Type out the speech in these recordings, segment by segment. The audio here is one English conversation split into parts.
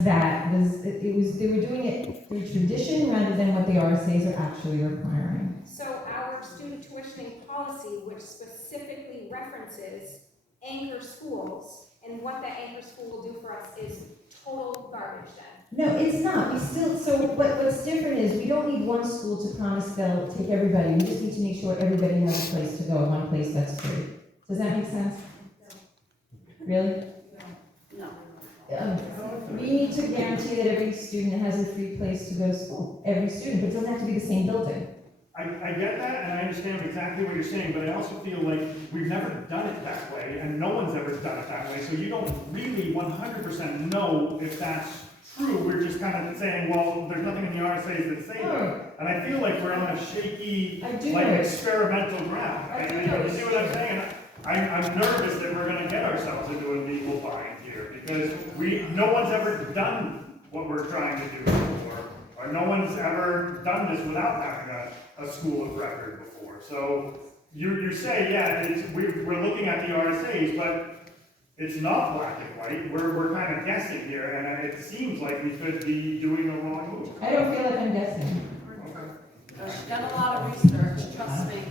that was, they were doing it through tradition rather than what the RSAs are actually requiring. So our student tuitioning policy, which specifically references anchor schools, and what that anchor school will do for us is total garbage then. No, it's not. We still, so what's different is we don't need one school to promise they'll take everybody. We just need to make sure everybody has a place to go, one place that's free. Does that make sense? Really? No. We need to guarantee that every student has a free place to go to school. Every student, but it doesn't have to be the same building. I get that, and I understand exactly what you're saying, but I also feel like we've never done it that way, and no one's ever done it that way, so you don't really 100% know if that's true. We're just kind of saying, well, there's nothing in the RSAs that say that. And I feel like we're on a shaky, experimental ground. You see what I'm saying? I'm nervous that we're going to get ourselves into a legal bind here, because no one's ever done what we're trying to do before, or no one's ever done this without having a school of record before. So you say, yeah, we're looking at the RSAs, but it's not black and white. We're kind of guessing here, and it seems like we could be doing the wrong move. I don't feel like I'm guessing. Okay. She's done a lot of research, trust me.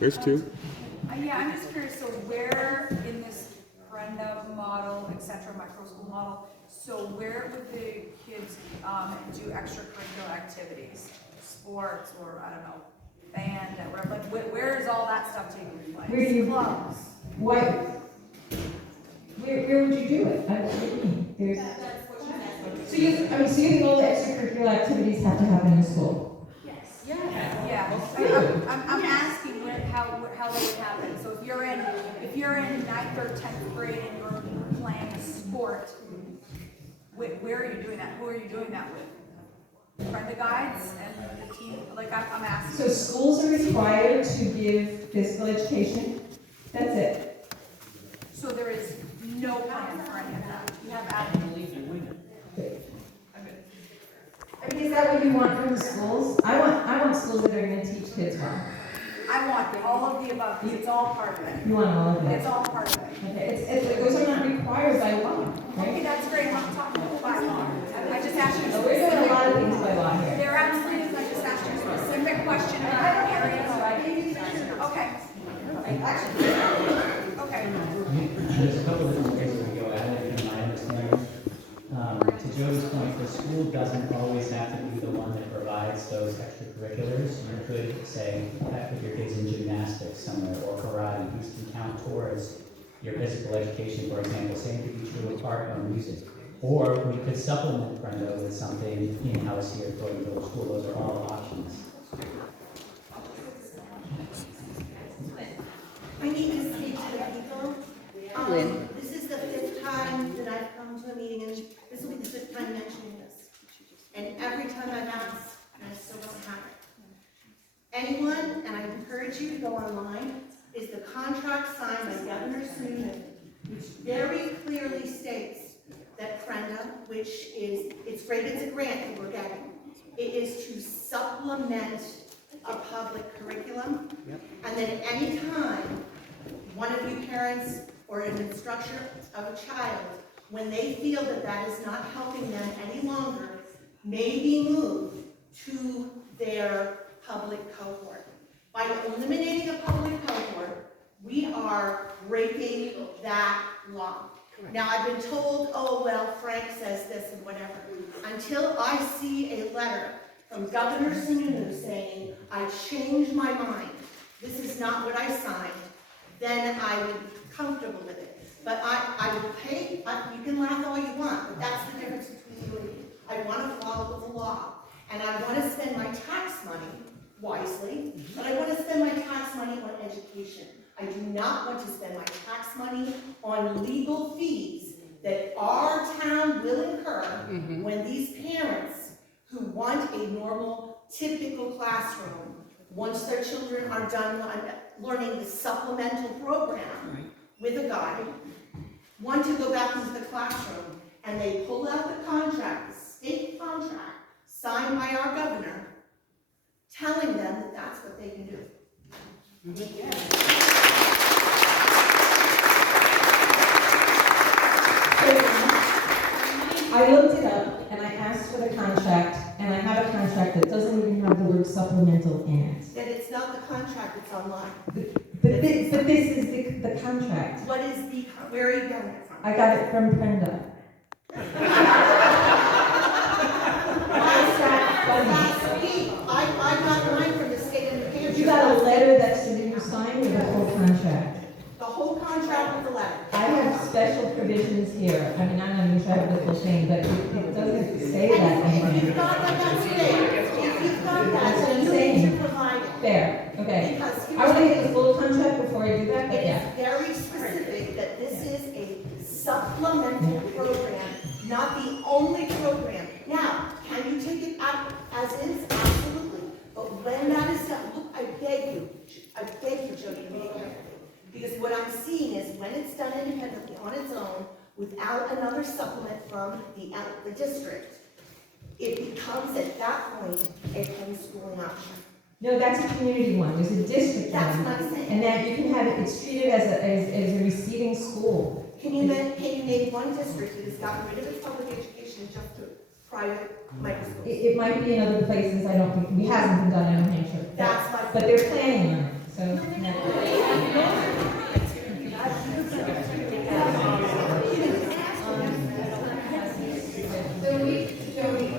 Where's two? Yeah, I'm just curious, so where in this Brenda model, et cetera, micro school model, so where would the kids do extracurricular activities? Sports, or I don't know, band, whatever, like where is all that stuff taking place? Where do you, clubs? what, where would you do it? I don't mean, there's, so you think all the extracurricular activities have to happen in school? Yes. Yeah. I'm asking how they would happen. So if you're in 9th or 10th grade and you're playing a sport, where are you doing that? Who are you doing that with? Brenda guides and the team. Like I'm asking. So schools are required to give physical education. That's it. So there is no plan for any of that. You have admin. I mean, is that what you want from the schools? I want schools that are going to teach kids well. I want all of the above because it's all part of it. You want all of it? It's all part of it. Okay, those are not required by law, right? Okay, that's great. I'm not talking about by law. I just asked you. We're doing a lot of things by law here. There absolutely is. I just asked you a specific question about areas. Okay. Okay. There's a couple of different ways we go at it, in my understanding. To Joe's point, the school doesn't always have to be the one that provides those extracurriculars. You could say, put your kids in gymnastics somewhere, or karate. These can count towards your physical education, for example. Same could be true of art or music. Or we could supplement Brenda with something in-house here at Croydon Village School. Those are all options. I need to speak to the people. This is the 5th time that I've come to a meeting, and this will be the 5th time mentioning this. And every time I've asked, and I still don't have it. Anyone, and I encourage you to go online, is the contract signed by Governor Sununu, which very clearly states that Prenda, which is, it's great, it's a grant that we're getting. It is to supplement a public curriculum, and then at any time, one of you parents or an instructor of a child, when they feel that that is not helping them any longer, may be moved to their public cohort. By eliminating a public cohort, we are breaking that law. Now, I've been told, oh, well, Frank says this and whatever. Until I see a letter from Governor Sununu saying, I changed my mind, this is not what I signed, then I would be comfortable with it. But I would pay, you can laugh all you want, but that's the difference between you and me. I want to follow the law, and I want to spend my tax money wisely, but I want to spend my tax money on education. I do not want to spend my tax money on legal fees that our town will incur when these parents who want a normal, typical classroom, once their children are done learning the supplemental program with a guide, want to go back into the classroom, and they pull out the contract, the state contract, signed by our governor, telling them that that's what they can do. I looked it up and I asked for the contract, and I have a contract that doesn't even have the word supplemental in it. That it's not the contract, it's online. But this is the contract. What is where are you getting it from? I got it from Brenda. Last week, I got mine from the state of New Hampshire. You got a letter that said you signed with the whole contract. The whole contract with the letter. I have special provisions here. I mean, I'm not even sure I have the full thing, but it doesn't say that And if anywhere. you've got that, that's great. If you've got that, then you need to provide it. Fair, okay. Because I want to get the full contract before I do that, but it yeah. is very specific that this is a supplemental program, not the only program. Now, can you take it out as is? Absolutely. But when that is done, look, I beg you, Jody, read it carefully. Because what I'm seeing is when it's done independently on its own, without another supplement from the district, it becomes at that point a homeschooling option. No, that's a community one. There's a district That's one. what I'm saying. And that you can have it, it's treated as a receiving school. Can you name one district that has gotten rid of its public education just to private microschools? It might be in other places, I don't think, we hasn't been done in New Hampshire. That's my. But they're planning on it, so. no. Jody,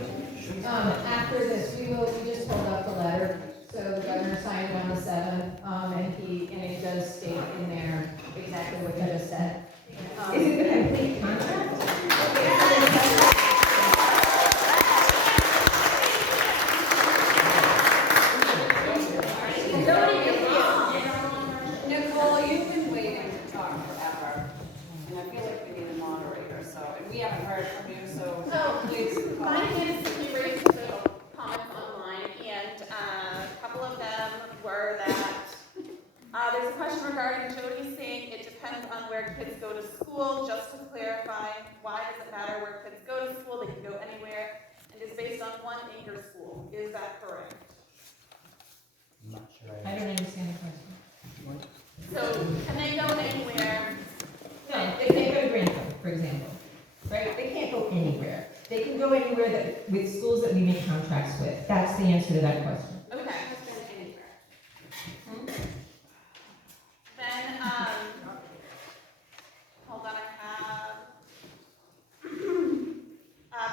after this, we just pulled up the letter, so the governor signed it on the 7th, and it does state in there exactly what you just said. Is it the complete contract? Nicole, you've been waiting to talk forever, and I feel like we need a moderator, so, and we haven't heard from you, so please. My name is Cindy raised some comments online, and a couple of them were that there's a question regarding Jody saying it depends on where kids go to school. Just to clarify, why does it matter where kids go to school? They can go anywhere, and is based on one anchor school. Is that correct? I'm not sure. I don't understand the question. So can they go anywhere? No, they can't go to Greenville, for example, right? They can't go anywhere. They can go anywhere that, with schools that we make contracts with. That's the answer to that question. Okay. Then, hold on, I have,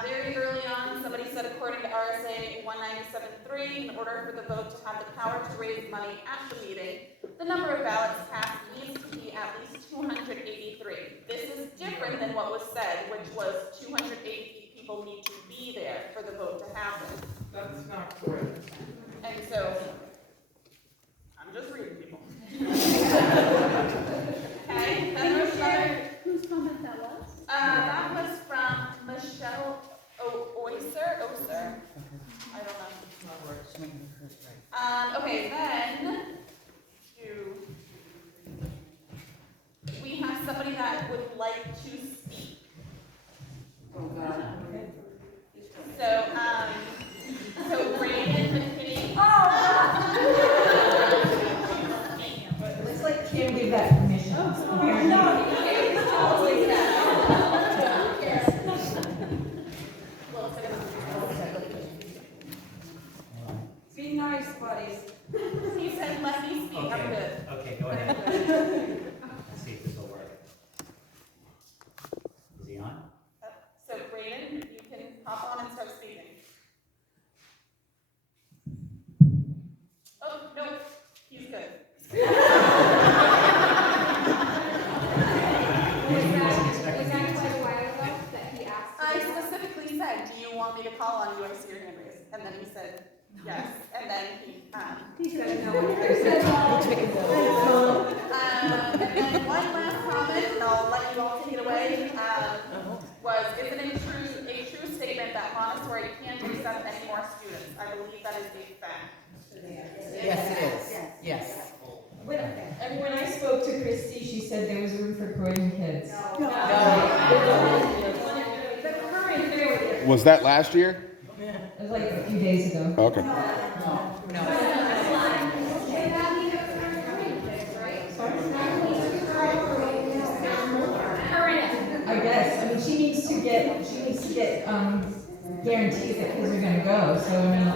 very early on, somebody said according to RSA 197.3, in order for the vote to have the power to raise money at the meeting, the number of ballots cast needs to be at least 283. This is different than what was said, which was 280 people need to be there for the vote to happen. That's not correct. And so, I'm just reading people. Okay, then there's another. Whose comment that was? That was from Michelle Oyser. I don't know. Okay, then we have somebody that would like to speak. Oh, God. So Brandon McKinney. It looks like Kim gave that permission. Apparently. Be nice, buddies. He said, let me speak. I'm good. Okay, go ahead. Let's see if this will work. Is he on? So Brandon, you can hop on and start speaking. Oh, no, he's good. Was that quite a while ago that he asked? I specifically said, do you want me to call on you? I see your hand raised. And then he said, yes. And then He said no. and then one last comment, and I'll let you all take it away, was, is it a true statement that Montessori can't accept any more students? I believe that is a fact. Yes, it is. Yes. When I spoke to Christy, she said there was room for Croydon kids. No. The current there. Was that last year? It was like a few days ago. Okay. No. guarantees that kids are gonna go, so I mean.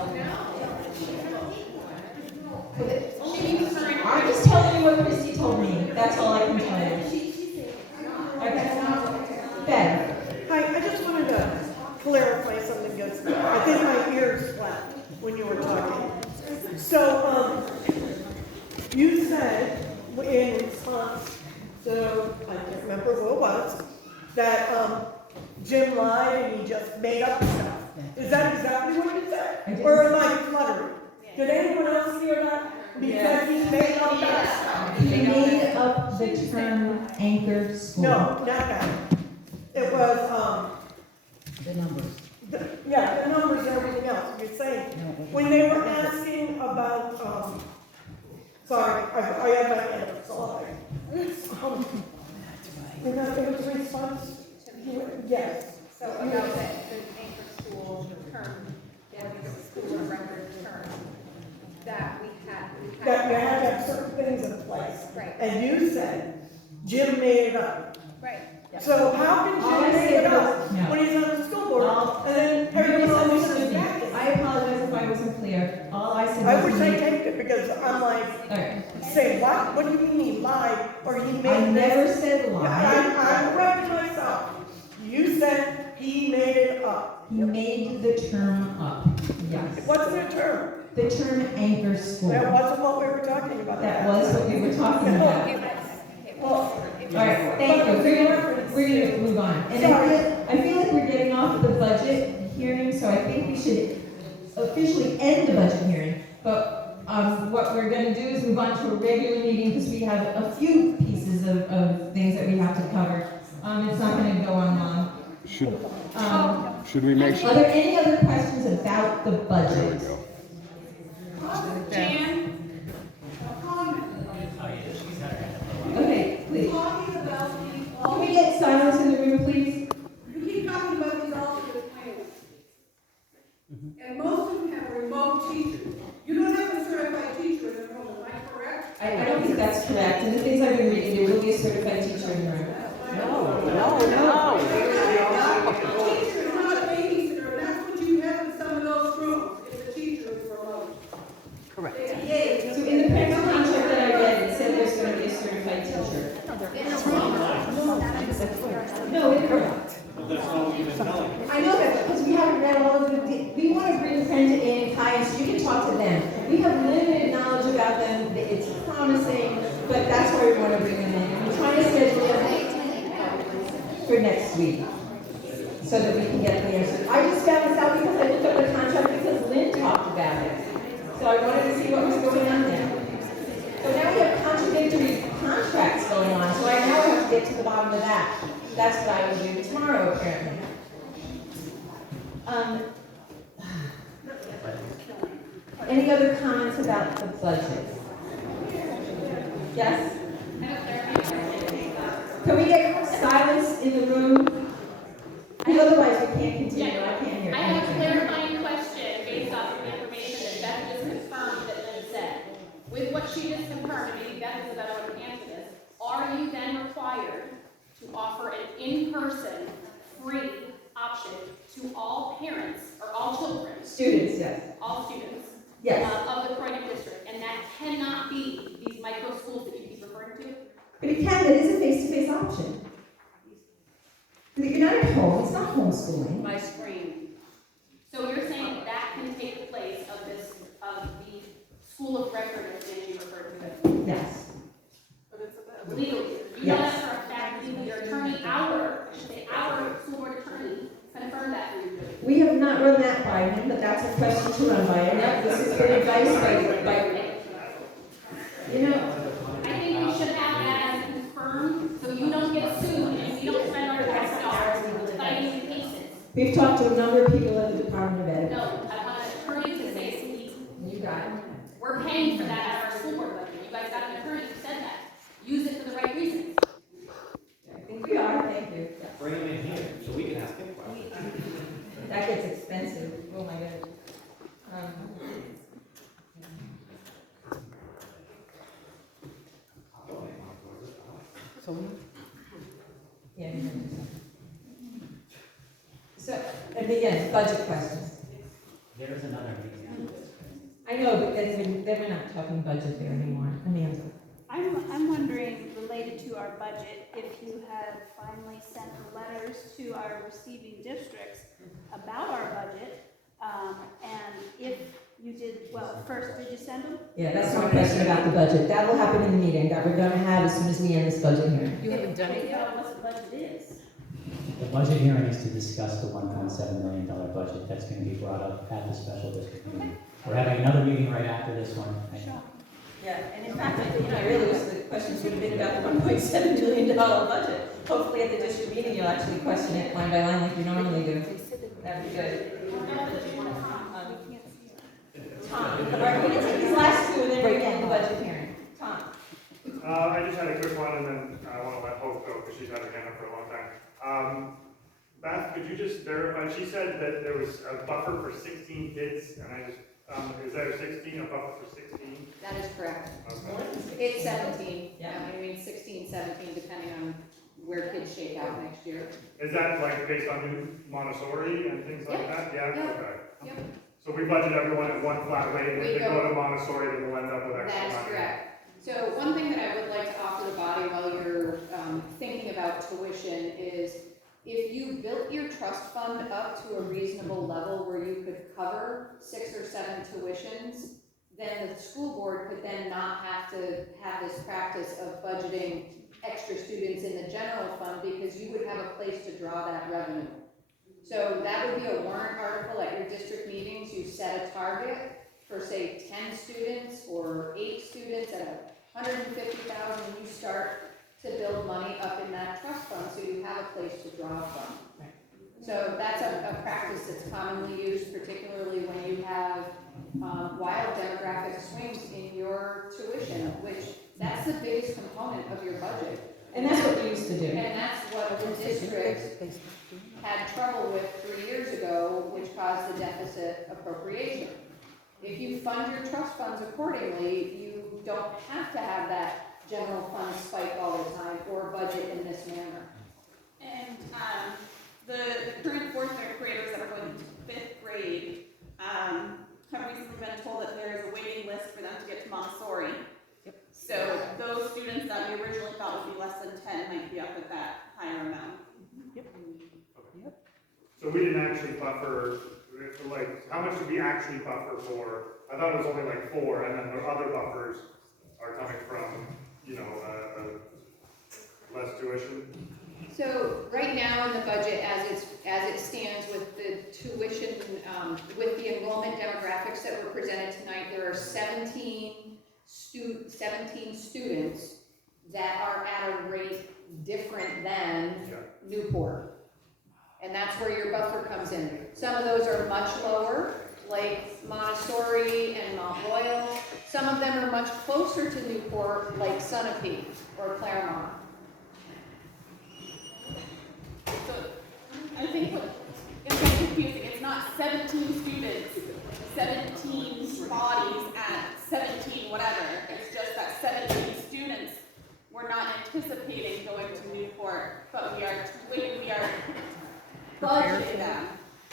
I'm just telling you what Christy told me, that's all I can tell you. Okay. Ben. Hi, I just wanted to clarify something, because I think my ears flat when you were talking. So, you said in response to, I can't remember who it was, that, Jim lied and he just made up stuff. Is that exactly what you said? Or am I fluttering? Did anyone else hear that? Because he made up that stuff. He made up the term anchor school. No, not that. It was, The numbers. yeah, the numbers and everything else, you're saying. When they were asking about, sorry, I had my hand up, sorry. It was a response, yes. So about the anchor school term, the school of record term, that we had. That you had to have certain things in place. Right. And you said, Jim made it up. Right. So how can All I Jim make said it up was- no. when he's on the school board, All- and then everyone else is Misunderstood me. back? I apologize if I wasn't clear. All I said was. I wish he I made- taped it, because I'm like, Alright. say, what? What do you mean he lied, or he made I this? never said lie. I'm correcting myself. You said he made it up. He made the term up, yes. It wasn't a term. The term anchor school. That wasn't what we were talking about. That was what we were talking about. Well, Alright, thank you. We're gonna move on. And I feel like we're getting off the budget hearing, so I think we should officially end the budget hearing. But, what we're gonna do is move on to a regular meeting, because we have a few pieces of things that we have to cover. It's not gonna go on long. Should we make Are there any other questions about the budget? Jan? Okay, please. Talking about these, Can we get silence in the room, please? you keep talking about these alternate plans. And most of them have remote teachers. You don't have a certified teacher in the room, am I correct? I don't think that's correct. And the things I've been reading, there will be a certified teacher in the room. Teacher is not a babysitter, and that's what you have in some of those rooms, is a teacher is remote. Correct. So in the parent contract that I read, it said there's going to be a certified teacher. No, it's correct. I know that because we haven't read all of the, we want to bring Brenda in and Kaya so you can talk to them. We have limited knowledge about them, it's promising, but that's why we want to bring them in. We're trying to schedule it for next week so that we can get the answer. I just found this out because I looked up the contract because Lynn talked about it. So I wanted to see what was going on there. So now we have contradictory contracts going on, so I now have to get to the bottom of that. That's what I will do tomorrow, apparently. Any other comments about the budget? Yes? Can we get silence in the room? Because otherwise we can't continue, I can't hear I have a anything. clarifying question based off of the information that Beth just confirmed that Lynn said. With what she just confirmed, and maybe Beth is a better one to answer this, are you then required to offer an in-person, free option to all parents, or all children? Students, yes. All students? Yes. Of the Croydon district, and that cannot be these micro schools that you keep referring to? But it can, that is a face-to-face option. You're not at home, it's not homeschooling. My screen. So you're saying that that can take the place of this, of the school of record as you referred to it? Yes. Legally. You know that for a fact, your attorney, I should say our school board attorney confirmed that for you. We have not run that by him, but that's a question to run by him. This is good advice by, you know. I think we should have that as confirmed, so you don't get sued and we don't spend our tax dollars fighting cases. We've talked to a number of people at the Department of Ed. No, I want an attorney to say, You got it. we're paying for that out of our school board budget. You guys got an attorney who said that. Use it for the right reasons. I think we are, thank you. Yes. Bring them in here so we can ask him questions. That gets expensive, oh my goodness. Yeah. So, And again, budget questions. There's another meeting after this. I know, but then we're not talking budget there anymore. Amanda. I'm wondering, related to our budget, if you have finally sent the letters to our receiving districts about our budget, and if you did, well, first, did you send them? Yeah, that's my question about the budget. That will happen in the meeting that we're gonna have as soon as we end this budget hearing. You haven't done it yet? What the budget is. The budget hearing is to discuss the $1.7 million budget that's going to be brought up at the special district meeting. We're having another meeting right after this one. Yeah, and in fact, I really wish the questions would have been about the $1.7 million budget. Hopefully at the district meeting, you'll actually question it line by line like you normally do. That'd be good. Tom, all right, we're gonna take these last two and then we're gonna end the budget hearing. Tom. I just had a quick one, and then I want to let Hope go, because she's had her hand up for a long time. Beth, could you just verify, she said that there was a buffer for 16 kids, and I just, is there 16, a buffer for 16? That is correct. Okay. It's 17, Yeah. I mean 16, 17, depending on where kids shake out next year. Is that like based on new Montessori and things like that? Yeah, Yep. okay. Yep. So we budget everyone at one flat rate, and We if they go- go to Montessori, then we'll end up with extra money. That's correct. So one thing that I would like to offer the body while you're thinking about tuition is if you built your trust fund up to a reasonable level where you could cover 6 or 7 tuitions, then the school board could then not have to have this practice of budgeting extra students in the general fund because you would have a place to draw that revenue. So that would be a warrant article at your district meetings. You set a target for say 10 students or 8 students at 150,000, you start to build money up in that trust fund so you have a place to draw from. So that's a practice that's commonly used, particularly when you have wild demographic swings in your tuition, which that's the biggest component of your budget. And that's what we used to do. And that's what the district had trouble with 3 years ago, which caused the deficit appropriation. If you fund your trust funds accordingly, you don't have to have that general fund spike all the time or budget in this manner. And the current 4th grade graders that are going into 5th grade have recently been told that there is a waiting list for them to get to Montessori. So those students that we originally thought would be less than 10 might be up at that higher amount. So we didn't actually buffer, like, how much did we actually buffer for? I thought it was only like 4, and then the other buffers are coming from, you know, less tuition. So right now in the budget, as it stands with the tuition, with the enrollment demographics that were presented tonight, there are 17 students that are at a rate different than Newport. And that's where your buffer comes in. Some of those are much lower, like Montessori and Mount Royal. Some of them are much closer to Newport, like Sunapee or Claremont. So I think what is kind of confusing, it's not 17 students, 17 bodies at 17 whatever. It's just that 17 students we're not anticipating going to Newport, but we are budgeting them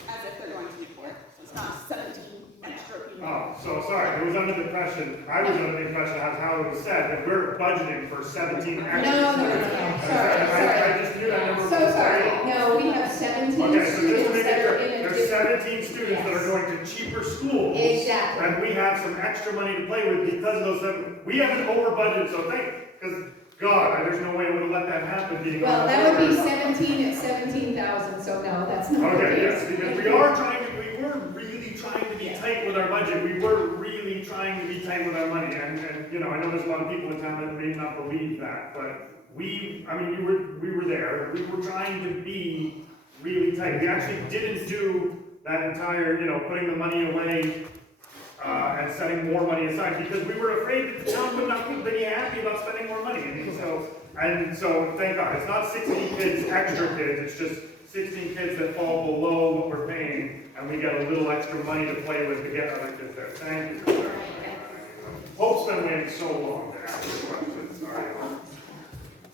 as if they're going to Newport. So it's not 17 extra people. Oh, so sorry, it was under the impression, I was under the impression that's how it was said, that we're budgeting for 17 extra. No, sorry. I just knew that number was So sorry, right. no, we have 17 Okay, so just to students make that it are clear, in a there's 17 students that are going to cheaper schools. Exactly. And we have some extra money to play with because of those 7. We haven't over budgeted, so because God, there's no way we would let that happen. Well, that would be 17 at 17,000, so no, that's not the Okay, case. yes, because we were really trying to be tight with our budget. We were really trying to be tight with our money. And you know, I know there's a lot of people in town that may not believe that, but we were there. We were trying to be really tight. We actually didn't do that entire, you know, putting the money away and setting more money aside because we were afraid that the town would not be happy about spending more money. And so thank God, it's not 16 kids, extra kids, it's just 16 kids that fall below what we're paying, and we get a little extra money to play with to get other kids there. Thank you for that. Hope's been waiting so long to ask this question, sorry.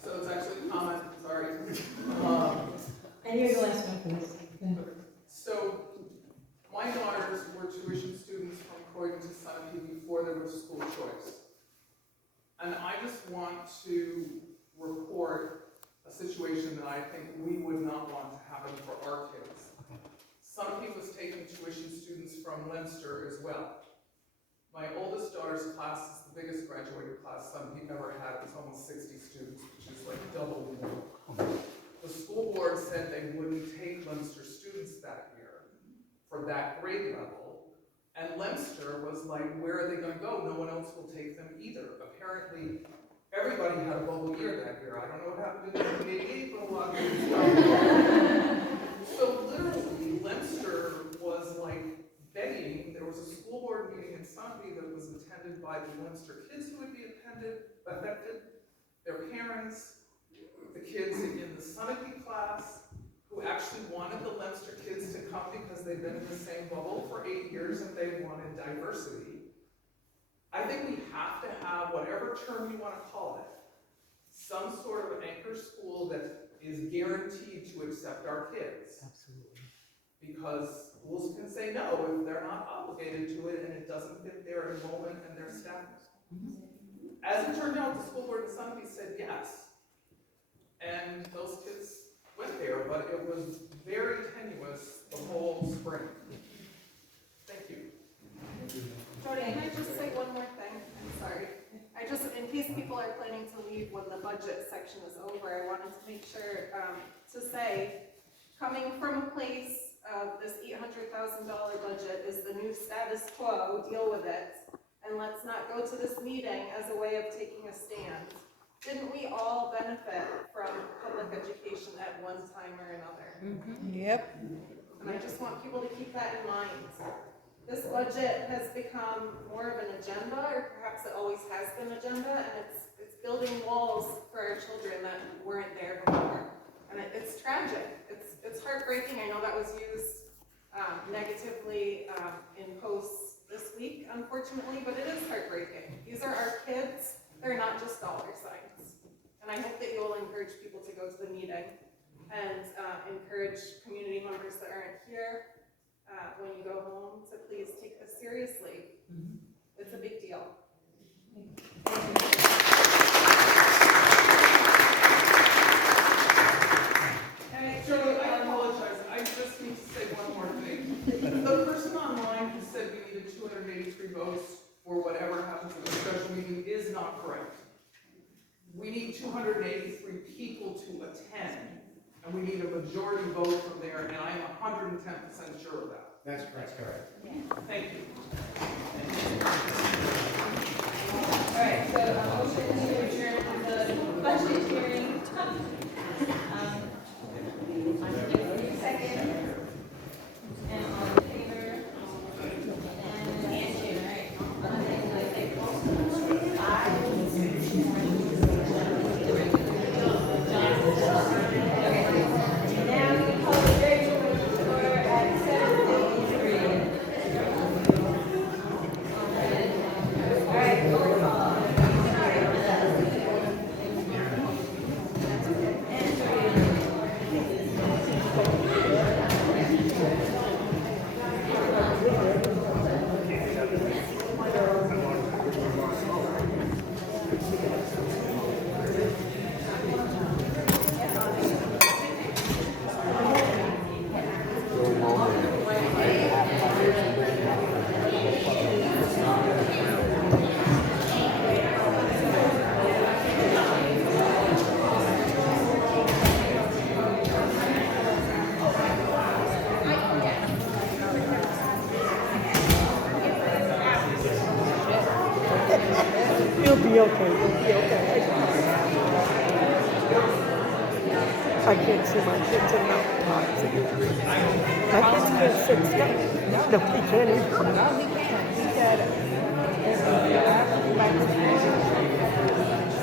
So it's actually a comment, sorry. And you're the last one for this. So to report a situation that I think we would not want to happen for our kids. Sunapee was taking tuition students from Leinster as well. My oldest daughter's class is the biggest graduating class Sunapee ever had. It's almost 60 students, which is like double more. The school board said they wouldn't take Leinster students that year for that grade level. And Leinster was like, where are they gonna go? No one else will take them either. Apparently, everybody had a bubble year that year. I don't know what happened in 1988, but a lot of things happened. So literally, Leinster was like begging. There was a school board meeting in Sunapee that was attended by the Leinster kids who would be affected, their parents, the kids in the Sunapee class, who actually wanted the Leinster kids to come because they've been in the same bubble for 8 years and they wanted diversity. I think we have to have, whatever term you want to call it, some sort of anchor school that is guaranteed to accept our kids. Absolutely. Because schools can say no if they're not obligated to it and it doesn't fit their enrollment and their status. As it turned out, the school board in Sunapee said yes. And those kids went there, but it was very tenuous the whole spring. Thank you. Jody, can I just say one more thing? I'm sorry. In case people are planning to leave when the budget section is over, I wanted to make sure to say, coming from a place of this $800,000 budget is the new status quo, deal with it, and let's not go to this meeting as a way of taking a stand. Didn't we all benefit from public education at one time or another? Mm-hmm. Yep. And I just want people to keep that in mind. This budget has become more of an agenda, or perhaps it always has been agenda, and it's building walls for our children that weren't there before. And it's tragic. It's heartbreaking. I know that was used negatively in posts this week, unfortunately, but it is heartbreaking. These are our kids. They're not just dollar signs. And I hope that you will encourage people to go to the meeting and encourage community members that aren't here when you go home to please take this seriously. It's a big deal. Shirley, I apologize. I just need to say one more thing. The person online who said we needed 283 votes for whatever happens at the special meeting is not correct. We need 283 people to attend, and we need a majority vote from there, and I'm 110% sure of that. That's correct. Thank you. All right, so a motion to adjourn the budget hearing. Second. And all in favor? And Angie, all right. All in favor, I say okay. Now we call the regular order at 7:53. All right, roll call. You'll be okay. You'll be okay. I can't see my kids enough times. I can't even sit still. No, he can't even. No, he can't. He said, if you ask me back to school,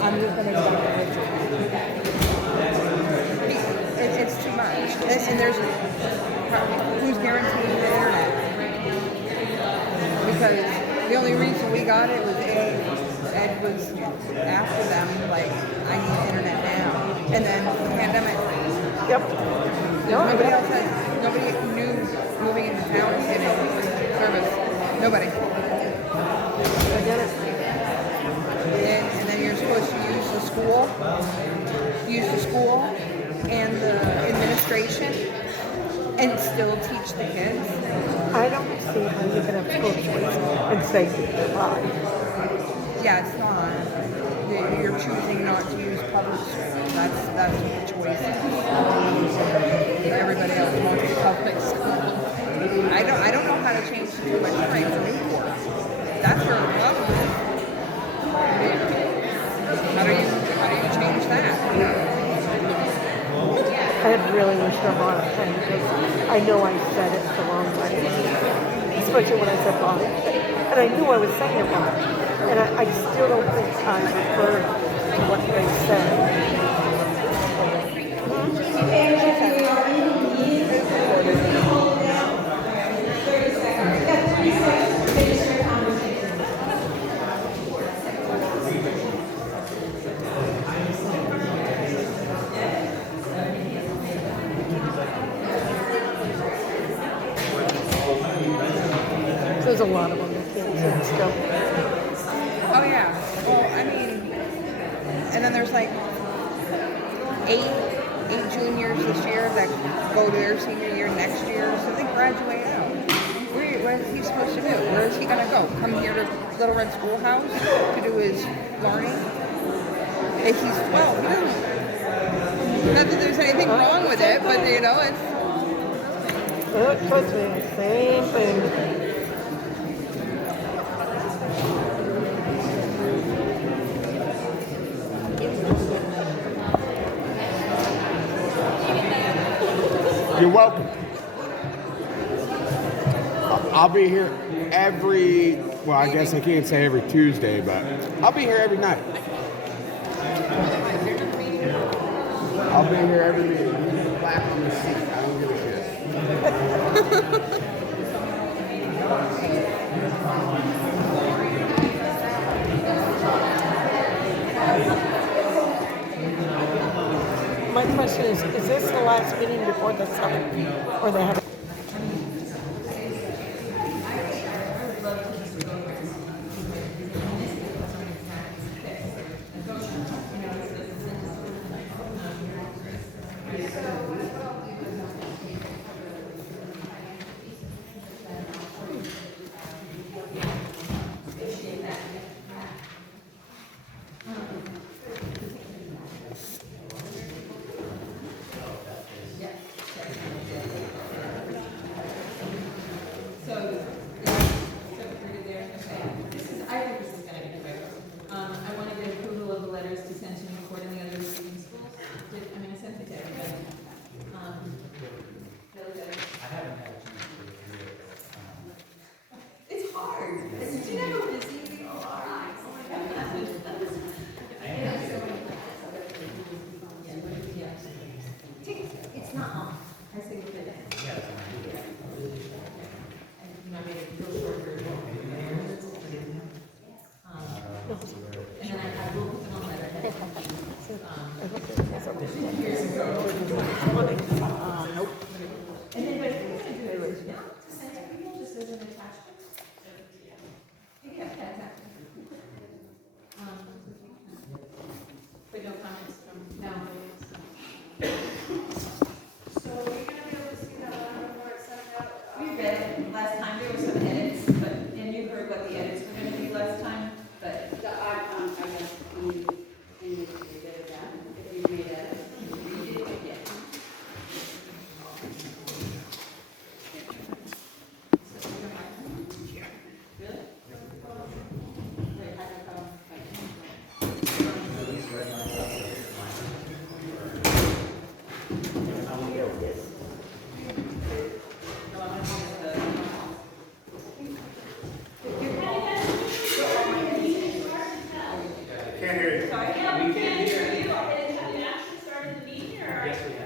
I'm just gonna stop it. It's too much. And there's, who's guaranteeing the internet? Because the only reason we got it was Ed was after them, like, I need internet now. And then the pandemic. Yep. Nobody else had, nobody knew moving into town was getting service. Nobody. I get it. And then you're supposed to use the school people use the school and the administration and still teach the kids? I don't see how you can have school choice and say bye. Yeah, it's not. You're choosing not to use public school. That's what the choice is. Everybody else wants public school. I don't know how to change the tuition rate for Newport. That's your problem. How do you change that? I had really wished I'm on a pen because I know I said it the wrong way. Especially when I said bye. And I knew I was saying it wrong. And I still don't think I referred to what they said. There's a lot of them that can't sit still. Oh yeah. Well, I mean, and then there's like eight juniors this year that go to their senior year next year, so they graduate out. What is he supposed to do? Where is he gonna go? Come here to Little Red Schoolhouse to do his learning? If he's 12, he doesn't. Not that there's anything wrong with it, but you know, it's. Trust me, same thing. You're welcome. I'll be here well, I guess I can't say every Tuesday, but I'll be here every night. I'll be here every meeting. You can clap on the seat. I don't give a shit. My question is this the last meeting before the summer? Or they have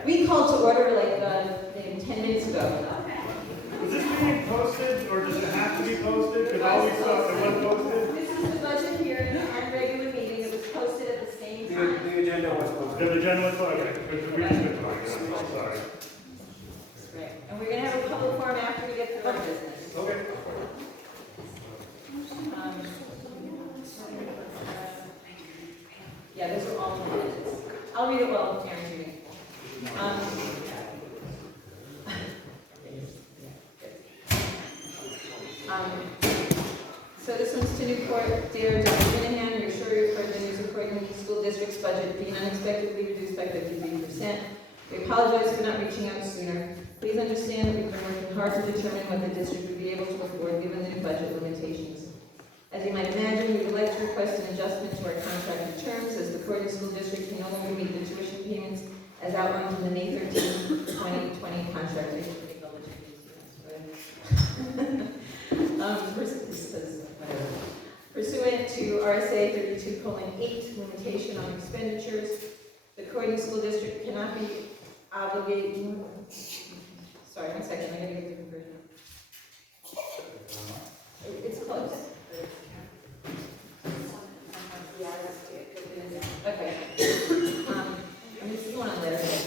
We called to order like 10 minutes ago. Was this being posted, or does it have to be posted? Because all we saw, it was posted? This is the budget hearing and regular meeting. It was posted at the same time. The agenda was posted. The agenda was posted, okay. We just couldn't find it, I'm sorry. Right. And we're gonna have a public forum after we get through our business. Okay. Yeah, those are all the minutes. I'll read it while Karen's reading. So this one's to Newport. Dear Dr. Minahan, we're sure you've heard the news of Croydon School District's budget being unexpectedly reduced by 53%. We apologize for not reaching out sooner. Please understand that we've been working hard to determine what the district would be able to afford given the new budget limitations. As you might imagine, we would like to request an adjustment to our contracted terms as the Croydon School District can no longer meet the tuition payments as outlined in the May 13, 2020 contract. Pursuant to RSA 32:8, limitation on expenditures, the Croydon School District cannot be obligated. Sorry, 1 second, I gotta get a different version. It's close. Okay. I'm just going on letterhead.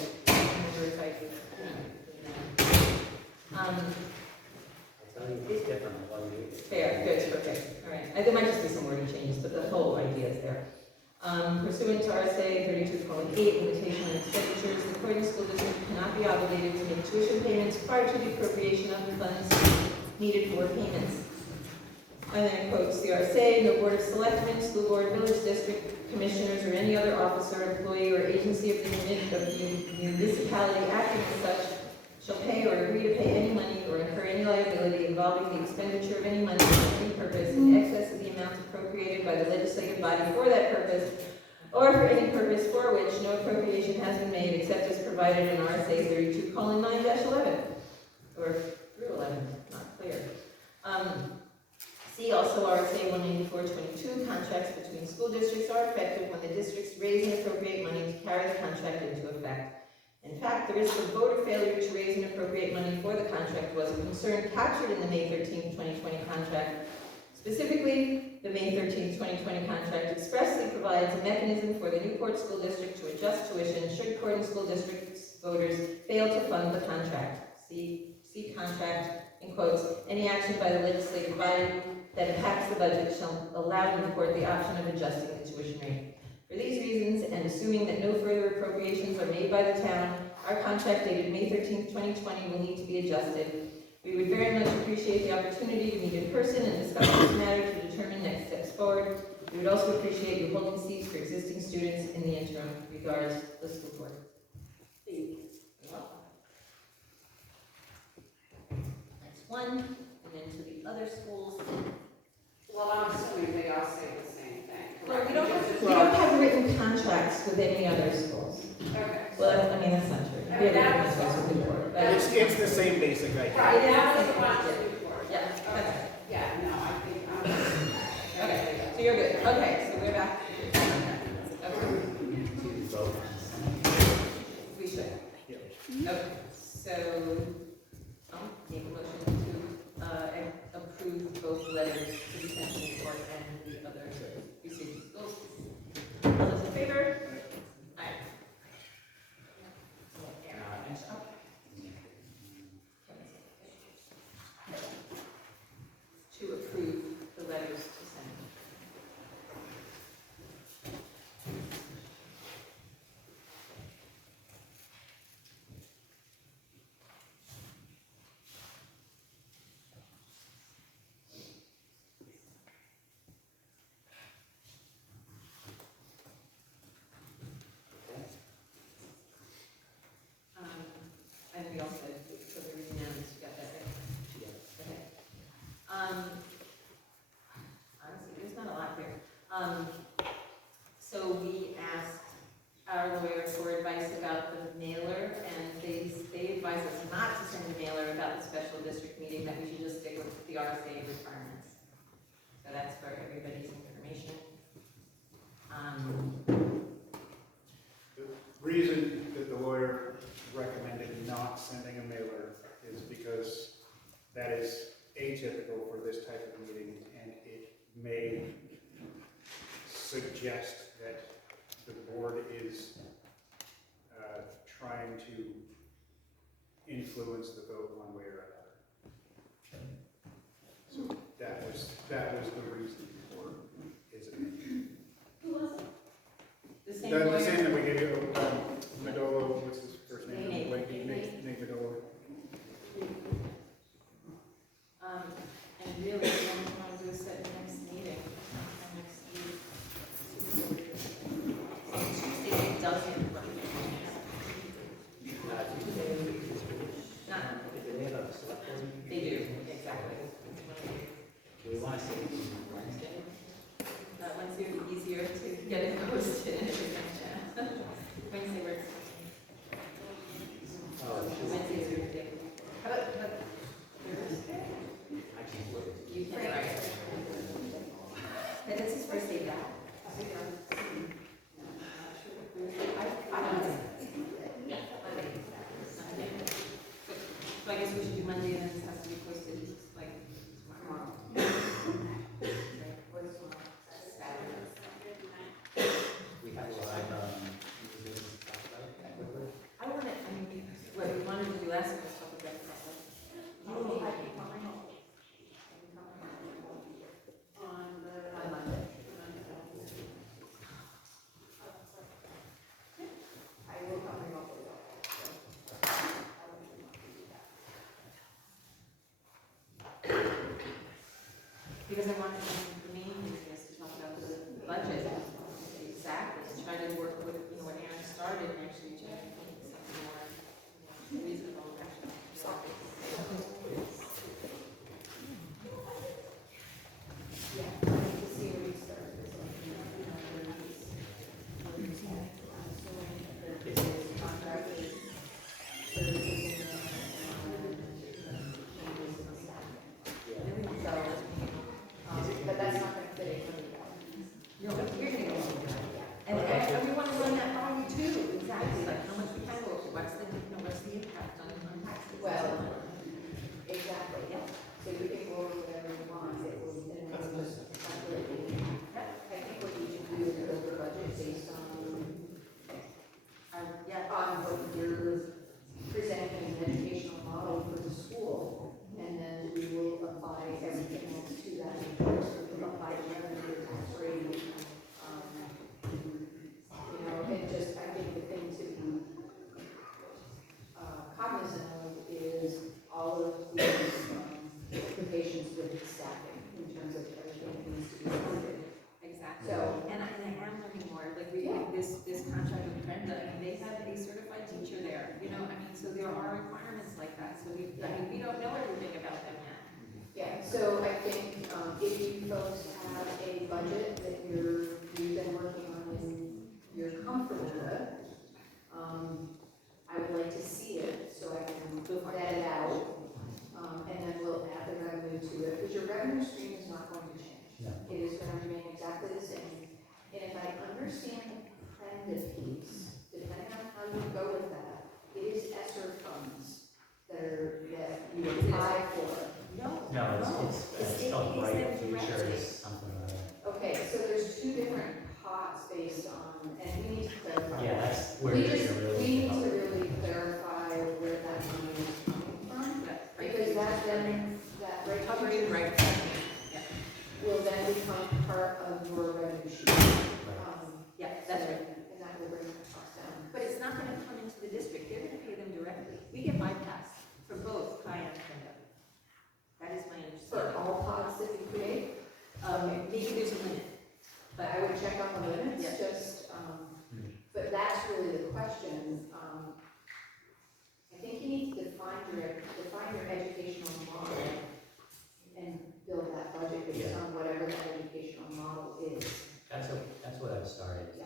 It's different. Fair, good, okay, all right. There might just be some wording changes, but the whole idea is there. Pursuant to RSA 32:8, limitation on expenditures, the Croydon School District cannot be obligated to make tuition payments prior to the appropriation of the funds needed for payments. And then it quotes the RSA, no board of selectmen, school board, village district, commissioners, or any other officer, employee, or agency of the municipality acting as such shall pay or agree to pay any money or incur any liability involving the expenditure of any money for any purpose in excess of the amount appropriated by the legislative body for that purpose, or for any purpose for which no appropriation has been made except as provided in RSA 32:9-11, or through 11, not clear. See also RSA 194:22, contracts between school districts are effective when the districts raise and appropriate money to carry the contract into effect. In fact, the risk of voter failure to raise and appropriate money for the contract was a concern captured in the May 13, 2020 contract. Specifically, the May 13, 2020 contract expressly provides a mechanism for the Newport School District to adjust tuition should Croydon School District's voters fail to fund the contract. See contract, in quotes, any action by the legislative body that impacts the budget shall allow Newport the option of adjusting the tuition rate. For these reasons, and assuming that no further appropriations are made by the town, our contract dated May 13, 2020 will need to be adjusted. We would very much appreciate the opportunity to meet in person and discuss this matter to determine next steps forward. We would also appreciate you holding seats for existing students in the interim. Regards, the school board. You're welcome. That's one, and then to the other schools. Well, I'm assuming they all say the same thing. Well, we don't have written contracts with any other schools. Okay. Well, I mean, that's not true. We have written contracts with Newport, but It's the same basic idea. Right, that was the one I was looking for. yeah, okay. Yeah, no, I think I'm. Okay, so you're good. Okay, so we're back. Okay. We should. Okay, so I'll make a motion to approve both letters to be sent to Newport and the other receiving schools. All those in favor? Aye. To approve the letters to send. And we also, so the unanimous, you got that right? Okay. Honestly, there's not a lot here. So we asked our lawyer for advice about the mailer, and they advised us not to send a mailer about the special district meeting, that we should just stick with the RSA requirements. So that's for everybody's information. The reason that the lawyer recommended not sending a mailer is because that is atypical for this type of meeting, and it may suggest that the board is trying to influence the vote one way or another. So that was the reason for his opinion. Who was it? same The lawyer. same that we gave you, Madolo, what's his first name? Nate. Nate Madolo. And really, what we want to do is set the next meeting, next week. Tuesday doesn't work. Not, Do they have a select board meeting? they do, exactly. Do we want to say Wednesday? Wednesday would be easier to get it posted and everything, yeah. Wednesday works. Oh, Wednesday's your day. How about Thursday? I can't look. You can, right. And this is first day back. I don't know. Yeah, Monday. So I guess we should do Monday and then this has to be posted like tomorrow. Or tomorrow. Saturday. We have a lot of, meetings to talk about that quickly. I mean, what we wanted to do last time was talk about that. On Monday. I will come remotely. Because I wanted the main thing is to talk about the budget. Exactly, to try to work with, what Aaron started and actually try to make something more reasonable, actually. Yeah, to see where we started. But that's not gonna fit in. No, but you're gonna go. And we wanna run that by you too, exactly, like how much we can go, what's the impact on taxes? Well, exactly, yeah. So we can go over whatever we want, it will, and it's just calculating. I think what you should do is build the budget based on, what you're presenting as an educational model for the school. And then we will apply everything else to that, we'll apply the revenue, tax rate, and just, I think the thing to be cognizant of is all of these implications with staffing in terms of everything that needs to be funded. Exactly. So- And I am learning more, like this contract with Brenda, they have a certified teacher there, so there are requirements like that, so we don't know everything about them yet. Yeah, so I think, if you folks have a budget that you've been working on and you're comfortable with, I would like to see it, so I can vet it out. And then we'll add the revenue to it, because your revenue stream is not going to change. No. It is going to remain exactly the same. And if I understand the Prenda piece, depending on how you go with that, it is ESSER funds that you apply for. No, it's called Bright Futures, something like that. Okay, so there's two different pots based on, and we need to clarify. Yeah, that's where We you're just, really. we need to really clarify where that money is coming from, because that then, that recovery Right. will then become part of your revenue sheet. Yeah, that's right. And that will bring the cost down. But it's not gonna come into the district, they're gonna pay them directly. We get bypass for both Kai and Brenda. That is my For understanding. all pots that we create, Maybe there's a limit, but I would check on the limits, Yeah. just, but that's really the question. I think you need to define your educational model and build that budget based on whatever that educational model is. That's what I've started. Yeah.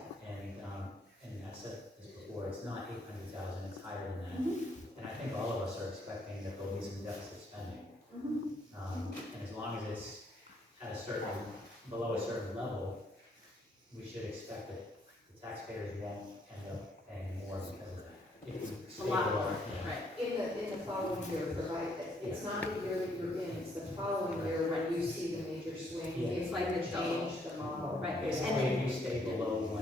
And I said this before, it's not 800,000, it's higher than that. Mm-hmm. And I think all of us are expecting that there'll be some deficit spending. And as long as it's at below a certain level, we should expect that the taxpayers won't end up paying more because of that. If we stay a lot below, more, yeah. right? In the following year, provide that, it's not the year that you're in, it's the following year when you see the major swing. Yeah. It's like to change the model. Right. Basically, if you stay below 1.5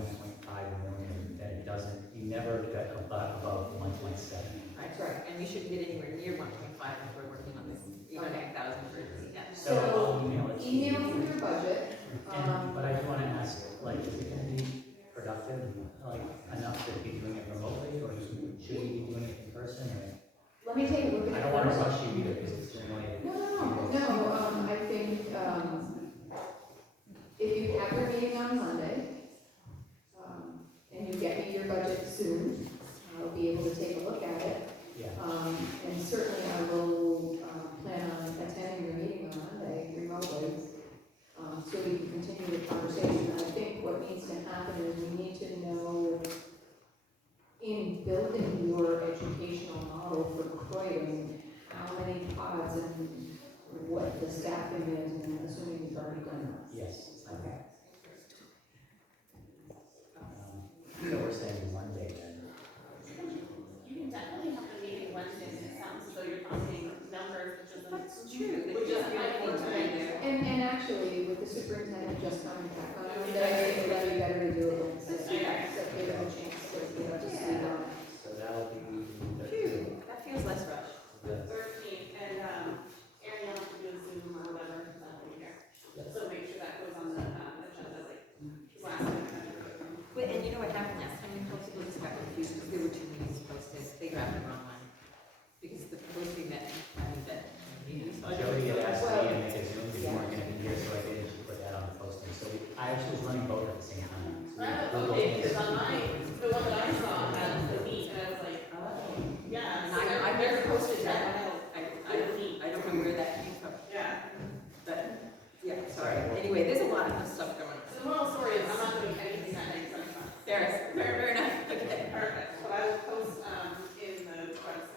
million, then it doesn't, you never get above 1.7. That's right, and we shouldn't get anywhere near 1.5 if we're working on this 800,000 for, yeah. So I'll email it to you. Email for your budget. But I do want to ask, like, is it going to be productive productive, like enough to be doing it remotely, or should we be doing it in person, or? Let me take a look at it. I don't want to rush you either, because it's been like. No, I think, if you have your meeting on Monday, and you get me your budget soon, I'll be able to take a look at it. Yeah. And certainly I will, plan on attending your meeting on Monday remotely, so we can continue the conversation. I think what needs to happen is we need to know, in building your educational model for Croydon, how many pods and what the staffing is, and I'm assuming you've already done that. Yes. Okay. So we're saying Monday then. You can definitely have the meeting Wednesday, and it sounds as though you're talking numbers, which is. That's true. Which is my point. And actually, with the superintendent just coming back on Monday, it would be better to do it Wednesday. So give them a chance to get up to speed on it. So that'll be Phew, that feels less rush. 13th, and, Aaron, you'll have to do a Zoom or whatever, that'll be here. So make sure that goes on the, agenda, like, last minute. Wait, and you know what happened last time we posted, we just got confused because there were two meetings posted, they grabbed the wrong one. Because the posting that, Jody had asked me to make a Zoom if you weren't gonna be here, so I didn't put that on the posting. So I actually was running both at the same time. Okay, because on mine, the one that I saw had the meet, and I was like, oh, yeah. and I never posted that one out, I don't know where that came from. Yeah. But, yeah, sorry, anyway, there's a lot of stuff going on. So the moral story is, I'm not doing anything that makes sense. Fair enough, okay. Perfect, but I will post, in the website.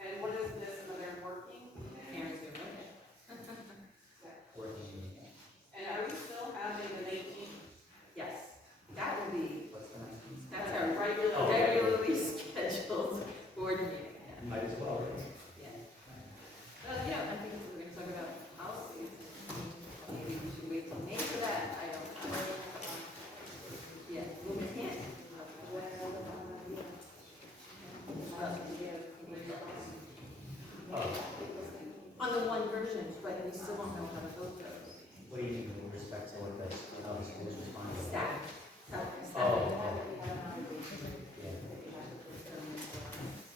And what is this, another working? Karen's doing okay. Working meeting. And are we still having the 19th? Yes, that will be, What's the 19th? that's our Oh. regularly scheduled board meeting. Yeah. Might as well. Yeah. Yeah, I think if we're gonna talk about policies, maybe we should wait till May for that, I don't know. Yeah, well, we can't. On the one version, but we still don't know how to vote those. What do you mean with respect to what how the schools respond? Staff. Oh.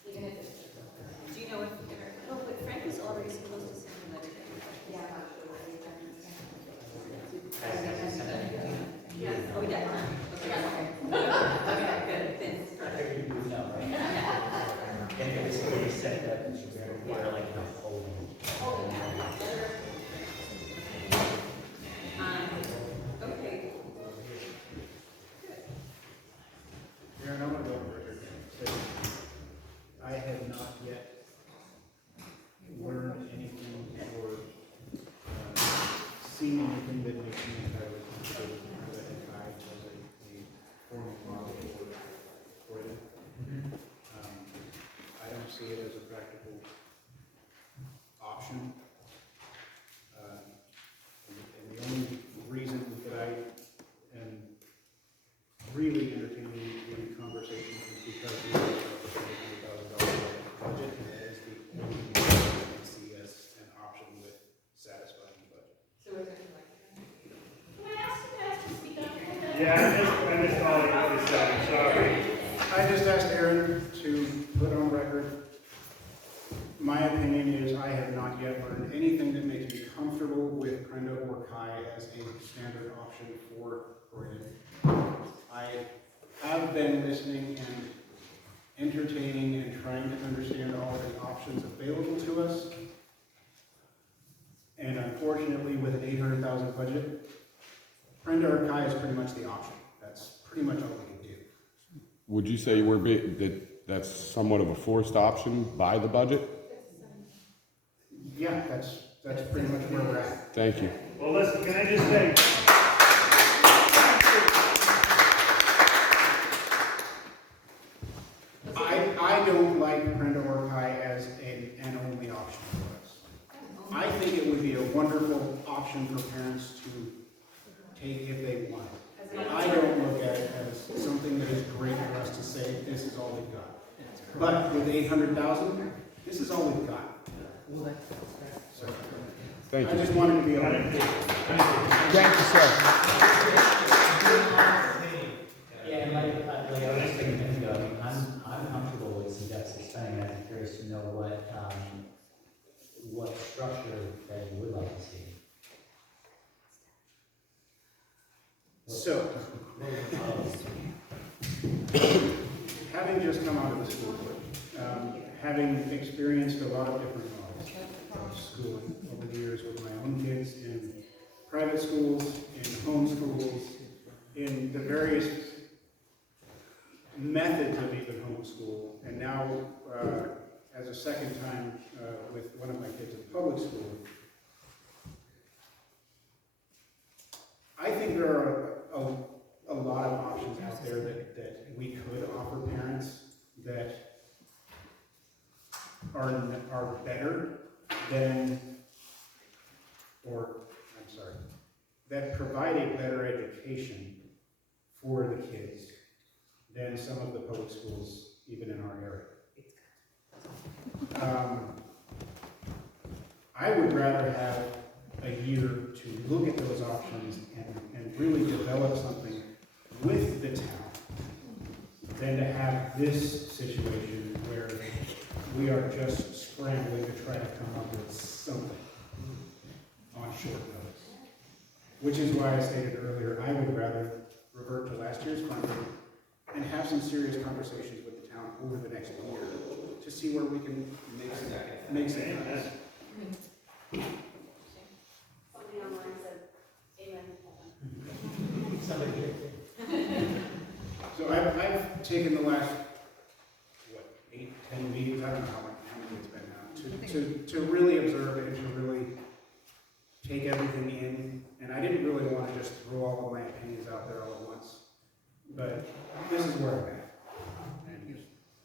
Do you know if, oh, but Frank was already supposed to send a letter. Yeah. Yeah. Oh, yeah. Okay. Okay, good, thanks. You would know, right? And it was already set up, and we're like in a holding. Okay. Aaron, I'm gonna go over here. I have not yet learned anything or seen anything that makes me entirely comfortable that I was a formal model for it. I don't see it as a practical option. And the only reason that I am really entertaining the conversation is because we have a $20,000 budget, and that is the only way I can see as an option with satisfying the budget. So we're going to like. Can I ask you guys to speak up a little bit? Yeah, I missed all you guys said, sorry. I just asked Aaron to put on record, my opinion is I have not yet learned anything that makes me comfortable with Prenda or Kai as a standard option for Croydon. I have been listening and entertaining and trying to understand all of the options available to us. And unfortunately, with an $800,000 budget, Prenda or Kai is pretty much the option. That's pretty much all we can do. Would you say that's somewhat of a forced option by the budget? Yeah, that's pretty much where we're at. Thank you. Well, listen, can I just say, I don't like Prenda or Kai as an only option for us. I think it would be a wonderful option for parents to take if they want it. I don't look at it as something that is great for us to say, this is all we've got. But with 800,000, this is all we've got. So, Thank you. I just wanted to be on it. Thank you, sir. like I was just thinking a minute ago, I mean, I'm comfortable with suggested spending, and I'm curious to know what structure that you would like to see. So, having just come out of the school board, having experienced a lot of different models of schooling over the years with my own kids in private schools, in homeschools, in the various methods of even homeschool, and now as a second time with one of my kids in public school, I think there are a lot of options out there that we could offer parents that are better than, that provide a better education for the kids than some of the public schools even in our area. I would rather have a year to look at those options and really develop something with the town than to have this situation where we are just scrambling to try to come up with something on short notice. Which is why I stated earlier, I would rather revert to last year's funding and have some serious conversations with the town over the next year to see where we can make some happen. Somebody online said, amen. Somebody here. So I've taken the last, 8, 10 meetings, I don't know how many it's been now, to really observe and to really take everything in. And I didn't really want to just throw all of my opinions out there all at once. But this is where I'm at.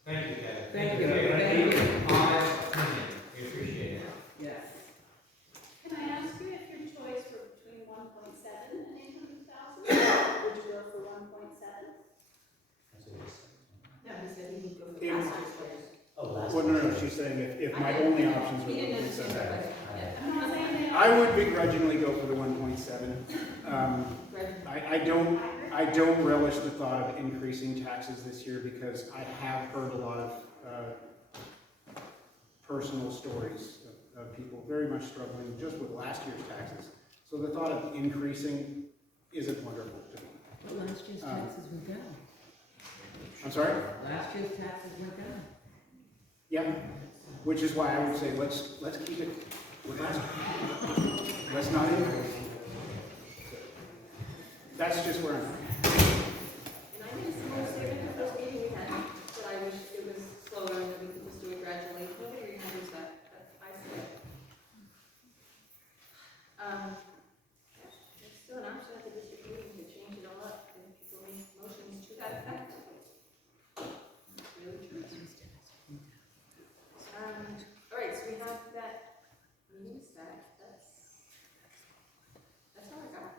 Thank you, Kevin. Thank you. Thank you. Honest opinion. We appreciate it. Yes. Can I ask you if your choice were between 1.7 and 800,000? Would you go for 1.7? No, he said he would go for If- last year's budget. Oh, last. Well, no, she's saying if my only options He didn't were understand the 1.7. budget. I'm not saying that. I would begrudgingly go for the 1.7. I don't relish the thought of increasing taxes this year because I have heard a lot of personal stories of people very much struggling just with last year's taxes. So the thought of increasing isn't wonderful to me. Well, last year's taxes went down. I'm sorry? Last year's taxes went down. Yeah, which is why I would say let's keep it with last year. Let's not increase. That's just where I'm at. And I made a similar statement at the first meeting we had, but I wish it was slower and that we could just do it gradually. Nobody remembers that, but I said it. It's still an option at the district meeting to change it all up, and people make motions to that effect. It's really true. All right, so we have that meeting stack. That's all I got.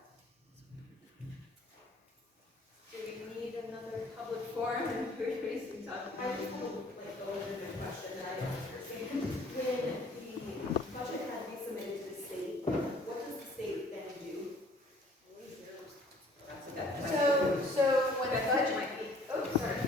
Do we need another public forum and we can talk about? I just have like a little bit of a question that I don't understand. When the budget had to be submitted to the state, what does the state then do? So when the budget, oh, sorry.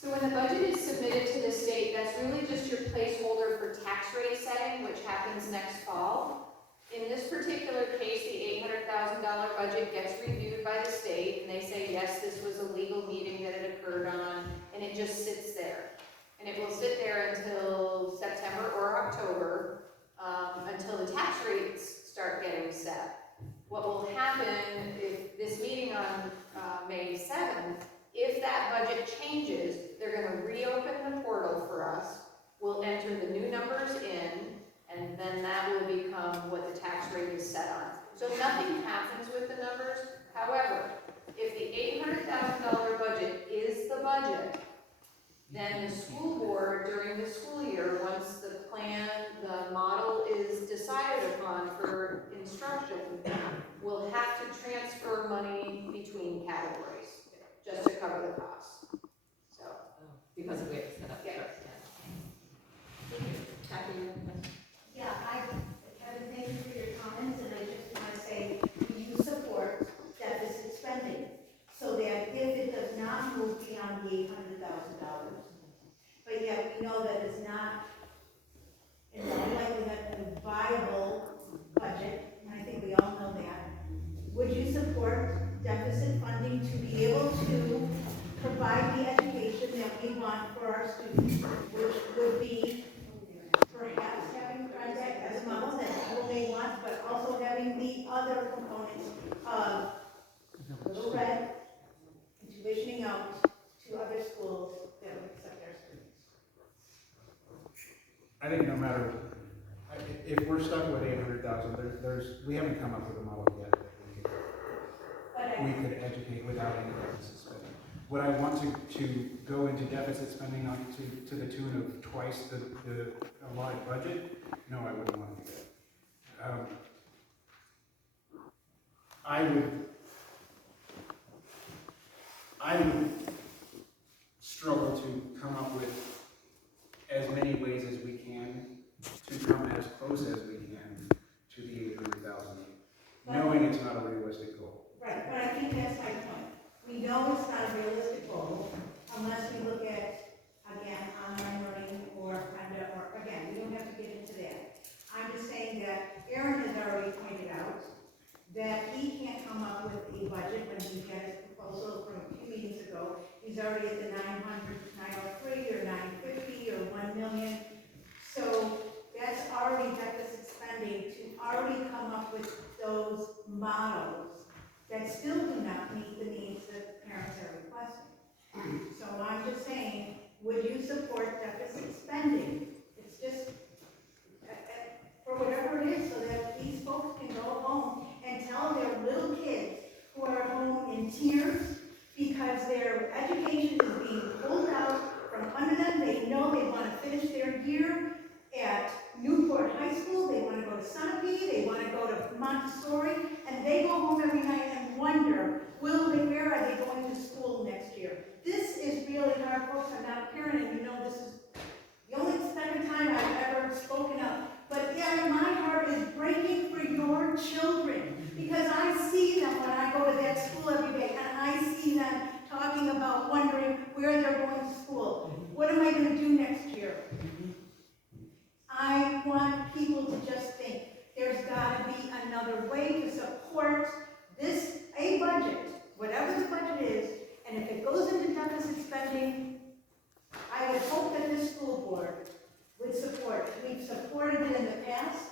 So when the budget is submitted to the state, that's really just your placeholder for tax rate setting, which happens next fall. In this particular case, the $800,000 budget gets reviewed by the state, and they say, yes, this was a legal meeting that it occurred on, and it just sits there. And it will sit there until September or October, until the tax rates start getting set. What will happen if this meeting on May 7th, if that budget changes, they're going to reopen the portal for us. We'll enter the new numbers in, and then that will become what the tax rate is set on. So nothing happens with the numbers. However, if the $800,000 budget is the budget, then the school board during the school year, once the plan, the model is decided upon for instruction, will have to transfer money between categories just to cover the costs. So. Because of the way it's set up. Yeah. Kathy, you have a question? Yeah, Kevin, thank you for your comments, and I just want to say, think no matter, if we're stuck with 800,000, we haven't come up with a model yet that we could educate without any deficit spending. Would I want to go into deficit spending to the tune of twice the allotted budget? No, I wouldn't want to do that. I would struggle to come up with as many ways as we can to come as close as we can to the 800,000, knowing it's not a realistic goal. Right, but I think that's my point. We know it's not a realistic goal unless we look at, again, online learning or Brenda, or again, we don't have to get into that. I'm just saying that Aaron has already pointed out that he can't come up with a budget when he got his proposal from a few meetings ago. He's already at the 903 or 950 or 1 million. So that's already deficit spending to already come up with those models that still do not meet the needs that parents are requesting. So I'm just saying, would you support deficit spending? It's just for whatever it is, so that these folks can go home and tell their little kids who are at home in tears because their education is being pulled out from under them. They know they want to finish their year at Newport High School, they want to go to Sunapee, they want to go to Montessori, and they go home every night and wonder, where are they going to school next year? This is really hard, folks. I'm not a parent, and you know this is the only second time I've ever spoken up. But yeah, my heart is breaking for your children, because I see them when I go to that school every day, and I see them talking about wondering where they're going to school. What am I going to do next year? I want people to just think there's got to be another way to support this, a budget, whatever the budget is, and if it goes into deficit spending, I would hope that this school board would support. We've supported it in the past,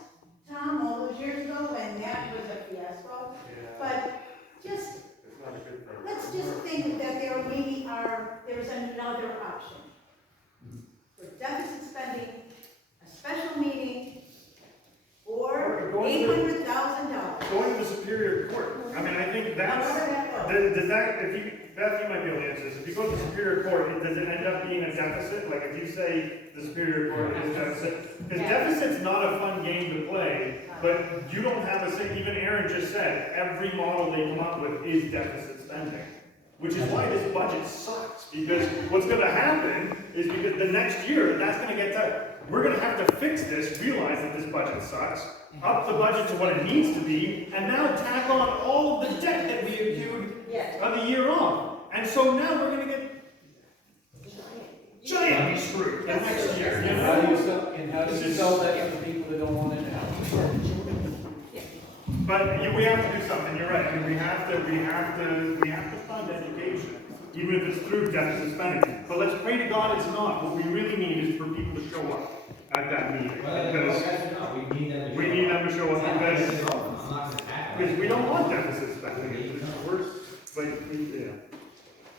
Tom, all those years ago when that was a fiasco. Yeah. But just, let's just think that there's another option. For deficit spending, a special meeting, or $800,000. Going to the Superior Court. I mean, I think that's, does that, Beth, you might be able to answer this. If you go to the Superior Court, does it end up being a deficit? Like if you say the Superior Court is deficit? Because deficit's not a fun game to play, but you don't have even Aaron just said, every model they come up with is deficit spending. Which is why this budget sucks, because what's going to happen is because the next year, that's going to get tight. We're going to have to fix this, realize that this budget sucks, up the budget to what it needs to be, and now tack on all of the debt that we accrued on the year on. And so now we're going to get giantly screwed the next year. And how do you sell that to the people that don't want it now? But we have to do something. You're right. I mean, we have to fund education, even if it's through deficit spending. But let's pray to God it's not. What we really need is for people to show up at that meeting, because we need them to show up because we don't want deficit spending. It's worse. But yeah.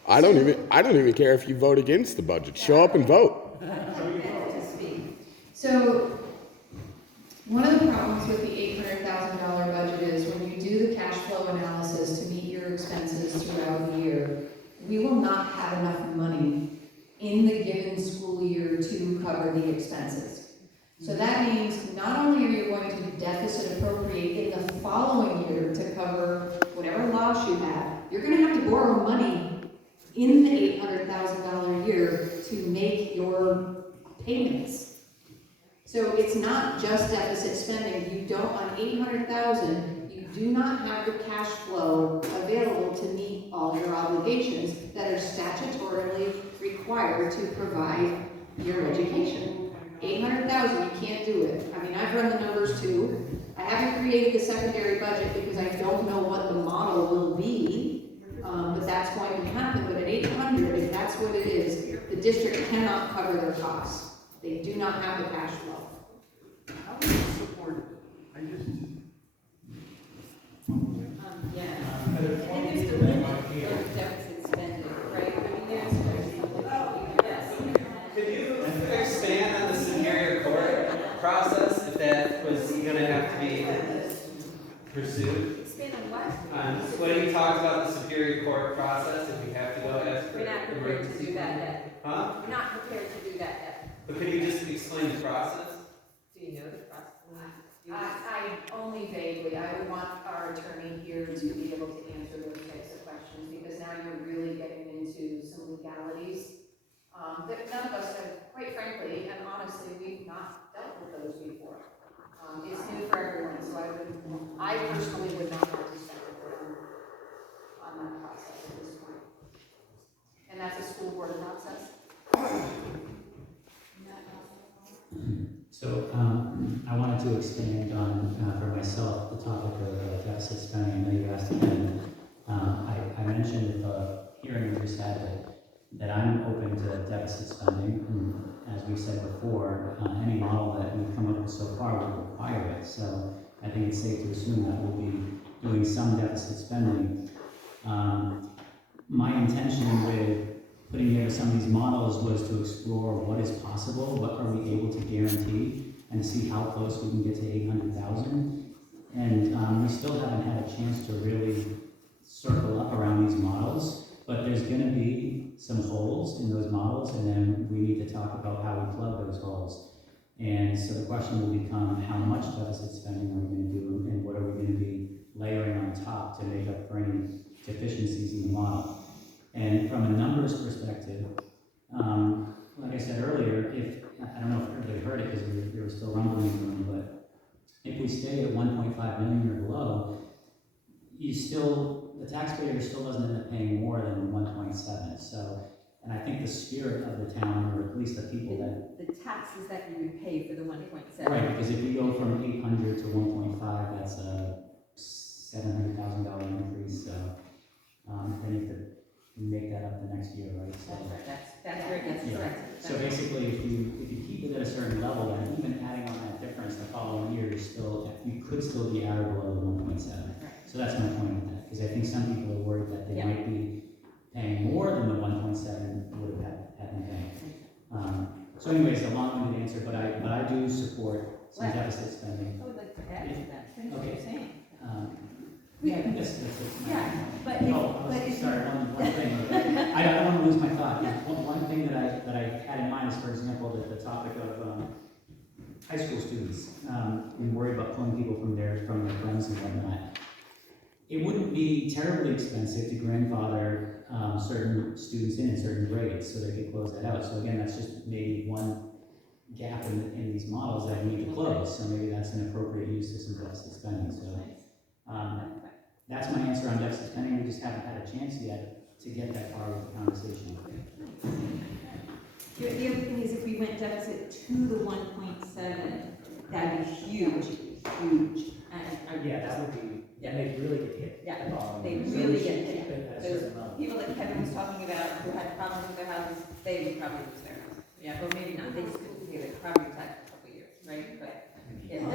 I don't even care if you vote against the budget. Show up and vote. So, one of the problems with the $800,000 budget is when you do the cash flow analysis to meet your expenses throughout the year, we will not have enough money in the given school year to cover the expenses. So that means not only are you going to deficit appropriate in the following year to cover whatever loss you have, you're going to have to borrow money in the $800,000 year to make your payments. So it's not just deficit spending. You don't, on $800,000, you do not have the cash flow available to meet all your obligations that are statutorily required to provide your education. $800,000, you can't do it. I mean, I've run the numbers too. I haven't created the secondary budget because I don't know what the model will be, but that's going to happen. But at $800, if that's what it is, the district cannot cover their costs. They do not have the cash flow. How do you support it? I just... Yeah. I think there's the limit of deficit spending, right? I mean, there's something. Yes. Could you expand on the Superior Court? pursued. Expand on what? When he talks about the Superior Court process, if we have to go ask for We're not prepared to do that yet. Huh? We're not prepared to do that yet. But could you just explain the process? Do you know the process? I only vaguely, I would want our attorney here to be able to answer those types of questions, because now you're really getting into some legalities that none of us have, quite frankly, and honestly, we've not dealt with those before. It's new for everyone, so I personally would not want to start on that process at this point. And that's a school board process. So, I wanted to expand on, for myself, the topic of deficit spending. I know you asked again. I mentioned at the hearing we just had that I'm open to deficit spending. And as we said before, any model that we've come up with so far would require it. So I think it's safe to assume that we'll be doing some deficit spending. My intention with putting together some of these models was to explore what is possible, what are we able to guarantee, and see how close we can get to 800,000. And we still haven't had a chance to really circle up around these models, but there's going to be some holes in those models, and then we need to talk about how we plug those holes. And so the question will become, how much deficit spending are we going to do, and what are we going to be layering on top to make up for any deficiencies in the model? And from a numbers perspective, like I said earlier, I don't know if everybody heard it because there was still rumbling in the room, but if we stay at 1.5 million or below, the taxpayer still doesn't end up paying more than 1.7. So, and I think the spirit of the town, or at least the people that... The taxes that you would pay for the 1.7. Right, because if you go from 800 to 1.5, that's a $700,000 increase. So then you have to make that up the next year, right? So, That's correct. So basically, if you keep it at a certain level, then even adding on that difference the following year, you could still be at or below the 1.7. So that's my point with that, because I think some people are worried that they might be paying more than the 1.7 would have had them paying. So anyways, a long-winded answer, but I do support some deficit spending. I would like to add to that. Finish what you're saying. Yeah, I think that's it. Yeah, but Sorry, one thing. I don't want to lose my thought. One thing that I had in mind is, for example, the topic of high school students. I'm worried about pulling people from their friends and whatnot. It wouldn't be terribly expensive to grandfather certain students in certain grades, so they could close that out. So again, that's just maybe one gap in these models that we need to close. So maybe that's an appropriate use of some deficit spending. So that's my answer on deficit spending. We just haven't had a chance yet to get that far with the conversation. The other thing is, if we went deficit to the 1.7, that'd be huge. Yeah, that would be, they really get hit. Yeah, they really get hit. Those people that Kevin was talking about who had problems with their houses, they would probably lose their house. Yeah, or maybe not, they just couldn't pay their property tax for a couple of years, right? But yeah,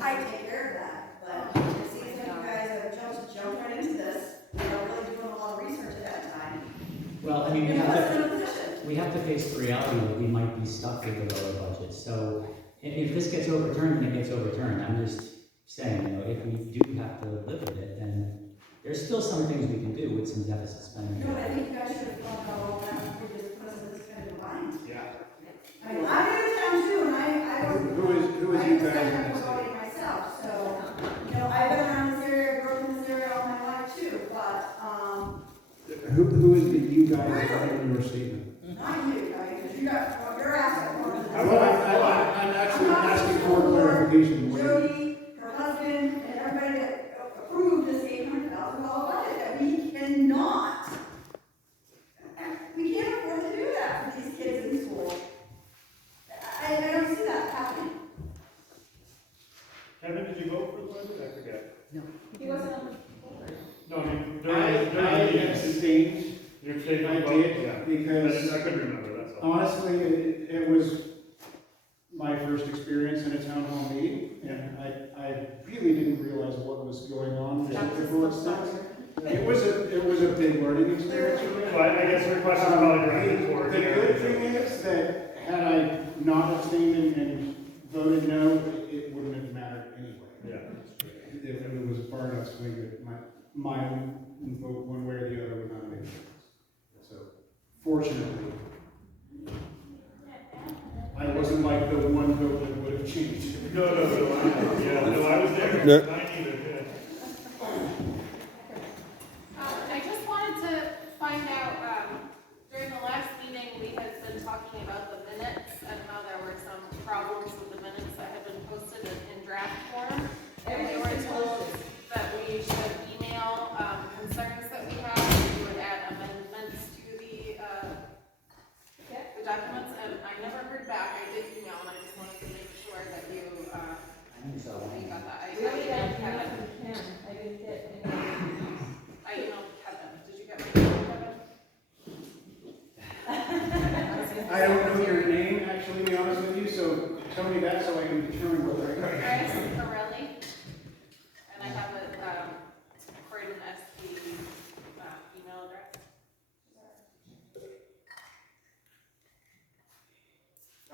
I take care of that, but it seems like you guys have jumped right into this, without really doing a lot of research at that time. Well, I mean, we have to face the reality that we might be stuck with a lower budget. So if this gets overturned, then it gets overturned. I'm just saying, if we do have to live with it, then there's still some things we can do with some deficit spending. No, I think you guys should have thought about all that before just put us in this kind of bind. Yeah. I mean, I'm in town too, and I wasn't. Who is you guys? I'm voting myself, so, I've been around this area, grew up in this area all my life too, but, Who is the you guys in your statement? not you, I mean, because you're asking more than this. I'm actually asking for clarification. Jody, her husband, and everybody that approved this $800,000 budget, that we cannot, we can't afford to do that for these kids in school. I don't see that happening. Kevin, did you vote for the budget? I forget. No. He wasn't on the board. No, I mean, I abstained. Your statement. I did, because I couldn't remember, that's all. honestly, it was my first experience in a town hall meeting, and I really didn't realize what was going on to the full extent. It was a big learning experience for me. So I guess your question is probably directed toward The good thing is that had I not abstained and voted no, it wouldn't have mattered anyway. Yeah. far enough swing that my vote one way or the other would not make a difference. So, fortunately, I wasn't like the one vote that would have changed. No, I was there. No. I neither, yeah. I just wanted to find out, during the last meeting, we had been talking about the minutes and how there were some problems with the minutes that had been posted in draft form. And we were told that we should email concerns that we have, we would add amendments to the documents, and I never heard back. I did email, and I just wanted to make sure that you got that. I emailed Kevin. I didn't get I emailed Kevin. Did you get my email, Kevin? I don't know your name, actually, to be honest with you, so tell me that so I can determine whether I got it. Chris Corelli, and I have a Croydon NH email address.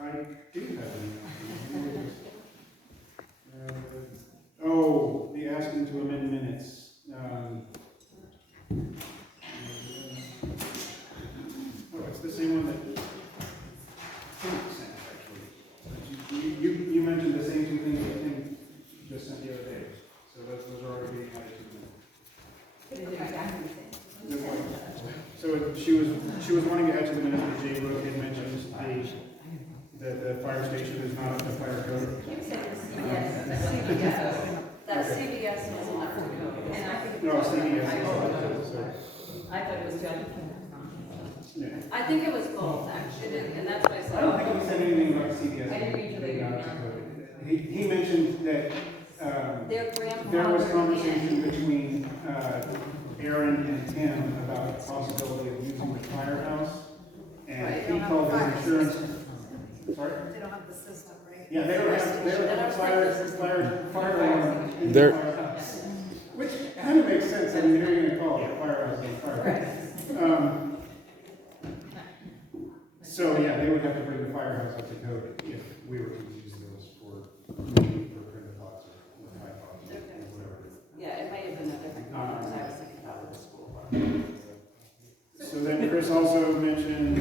I do have an email. Oh, the asking to amend minutes. Oh, it's the same one that Tim sent, actually. You mentioned the same two things that Tim just sent the other day. So those are already being added to the minutes. So she was wanting to add to the minutes that Jay Road had mentioned the fire station is not up to fire code. That CBS was not for code. And I think. No, CBS is not, so. I thought it was the other. Yeah. I think it was both, actually, and that's what I said. I don't think he said anything about CBS. I didn't read your later. He mentioned that, Their there was grandfather conversation between, Aaron and Tim about the possibility of using the firehouse. And he called his insurance. Sorry? They don't have the system, right? Yeah, they don't have fire alarm in the firehouse. Which kind of makes sense, I mean, you're gonna call it a firehouse on fire. So, yeah, they would have to bring the firehouse up to code if we were to use those for printed thoughts or high thoughts or whatever. Yeah, it might have been a different conference I was thinking about with the school. So then Chris also mentions,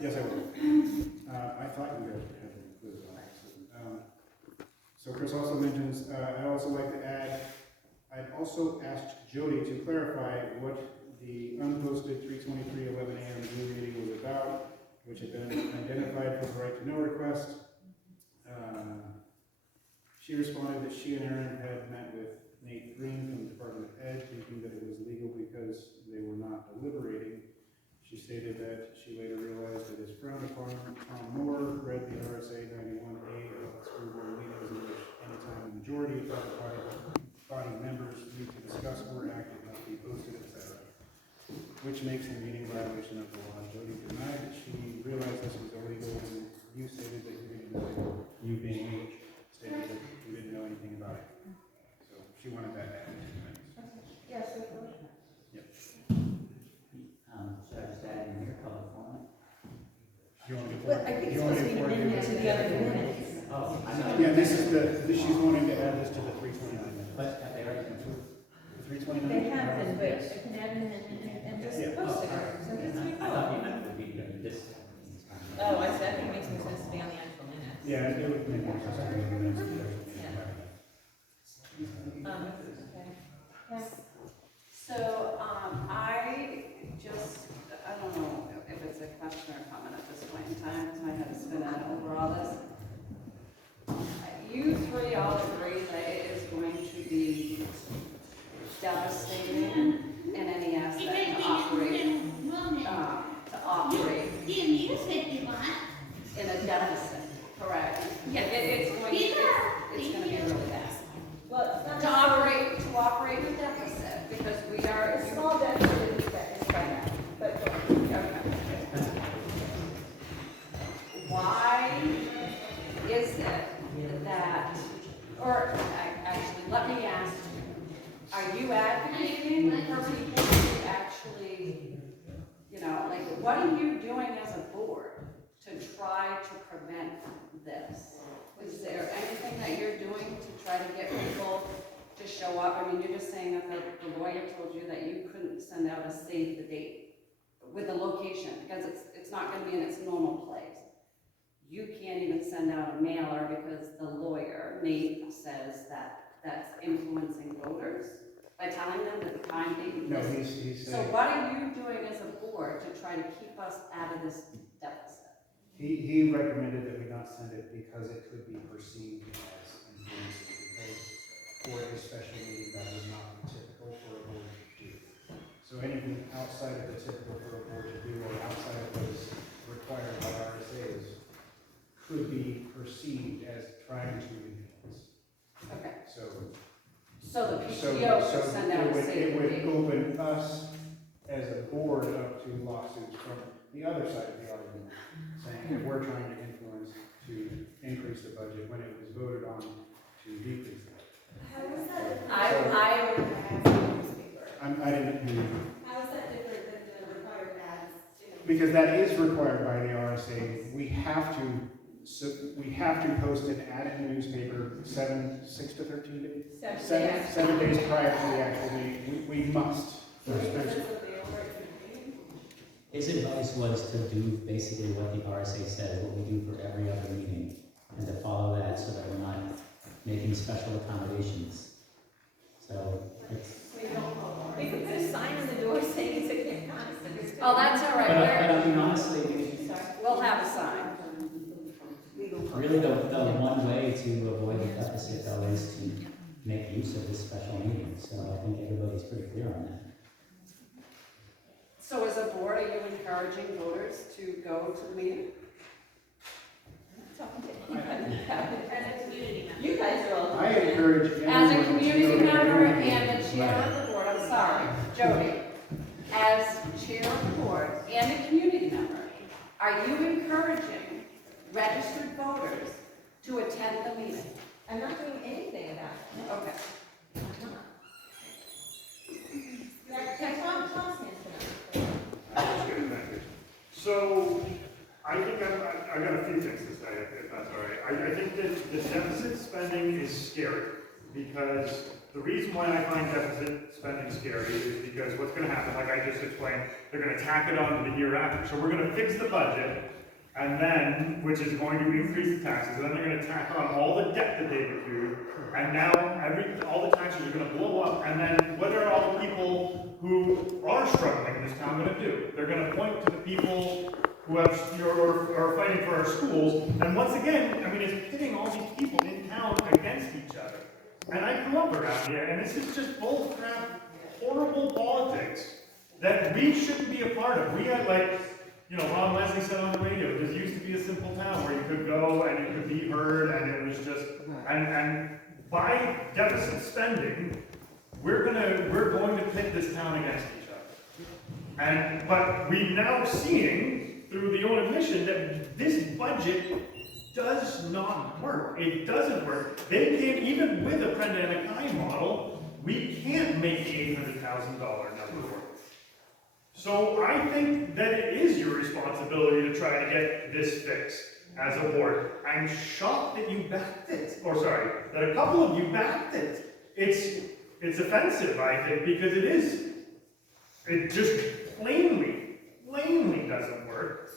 yes, I will. I thought you guys had included that. So Chris also mentions, I'd also like to add, I'd also asked Jody to clarify what the unposted 3/23/11 a.m. Zoom meeting was about, which had been identified for the right to know request. She responded that she and Aaron had met with Nate Green from the Department of Ed, thinking that it was legal because they were not deliberating. She stated that she later realized that it's frowned upon. Tom Moore read the RSA 91A of school board meetings in which anytime the majority of the body members need to discuss or act, it must be posted, etc., which makes the meeting violation of the law. Jody denied that she realized this was illegal, and you stated that you didn't know, you being H, stated that you didn't know anything about it. So she wanted that added to the minutes. Yes, Yep. Should I just add in here public forum? You want to get But I think it's supposed to be an amendment to the other minutes. Oh, I know. Yeah, this is she's wanting to add this to the 329 minutes. But have they already been approved? The 329? They have been, but I can add an amendment and just Yeah. post it. Oh, all right. So it's I like, thought you meant it would be this. Oh, I see, I think it makes more sense to be on the actual minutes. Yeah, it would make more sense to be in the minutes. Okay. So, I don't know if it's a question or comment at this point in time, because my head is spinning over all this. You three all agree that it is going to be devastating in any aspect to operate in a deficit, correct? Yeah, it's going to be really bad. well, it's not To operate in a deficit, because we are a small deficit is fine, but why is it that, or actually, let me ask, are you advocating for people to actually, like, what are you doing as a board to try to prevent this? Is there anything that you're doing to try to get people to show up? I mean, you're just saying that the lawyer told you that you couldn't send out a save the date with the location, because it's not gonna be in its normal place. You can't even send out a mailer because the lawyer, Nate, says that that's influencing voters by telling them that the time date. No, he's So saying, what are you doing as a board to try to keep us out of this deficit? he recommended that we not send it because it could be perceived as influencing, because for a special meeting, that is not typical for a board to do. So anything outside of the typical for a board to do, or outside of what is required by RSAs, could be perceived as trying to influence. Okay. So the PTO could send out a it save the would date. open us as a board up to lawsuits from the other side of the argument, saying that we're trying to influence to increase the budget when it was voted on to decrease the budget. How is that? I didn't hear you. How is that different than the required ads? Because that is required by the RSA. We have to post an ad in the newspaper 6 to 13 days? 7 days prior to the actual meeting. We must. His advice was to do basically what the RSA says, what we do for every other meeting, and to follow that so that we're not making special accommodations. So it's. We could put a sign on the door saying it's a gift contest. Oh, that's all right. But I mean, honestly, We'll have a sign. really the one way to avoid the deficit though is to make use of this special meeting. So I think everybody's pretty clear on that. So as a board, are you encouraging voters to go to the meeting? As a community member. You guys are all. I encourage As a everyone to community go to member every meeting. and the chair of the board, I'm sorry, Jody, as chair of the board and a community member, are you encouraging registered voters to attend the meeting? I'm not doing anything about it. Okay. I'm not. That's Tom's hands tonight. So, I think I've got a few things to say, if that's all right. I think that this deficit spending is scary, because the reason why I find deficit spending scary is because what's going to happen, like I just explained, they're going to tack it on to the year after. So we're going to fix the budget, and then, which is going to increase the taxes, and then they're going to tack on all the debt that they've accrued, and now all the taxes are going to blow up, and then what are all the people who are struggling in this town going to do? They're going to point to the people who are fighting for our schools, and once again, I mean, it's pitting all these people in town against each other. And I grew up around here, and this is just bull crap, horrible politics that we shouldn't be a part of. We had, like, you know, Ron Leslie said on the radio, this used to be a simple town where you could go and you could be heard, and it was just, and by deficit spending, we're going to pit this town against each other. But we're now seeing through the own admission that this budget does not work. It doesn't work. They can't, even with a Prenda and a Kai model, we can't make the $800,000 number work. So I think that it is your responsibility to try to get this fixed as a board. I'm shocked that you backed it, that a couple of you backed it. It's offensive, I think, because it just plainly doesn't work.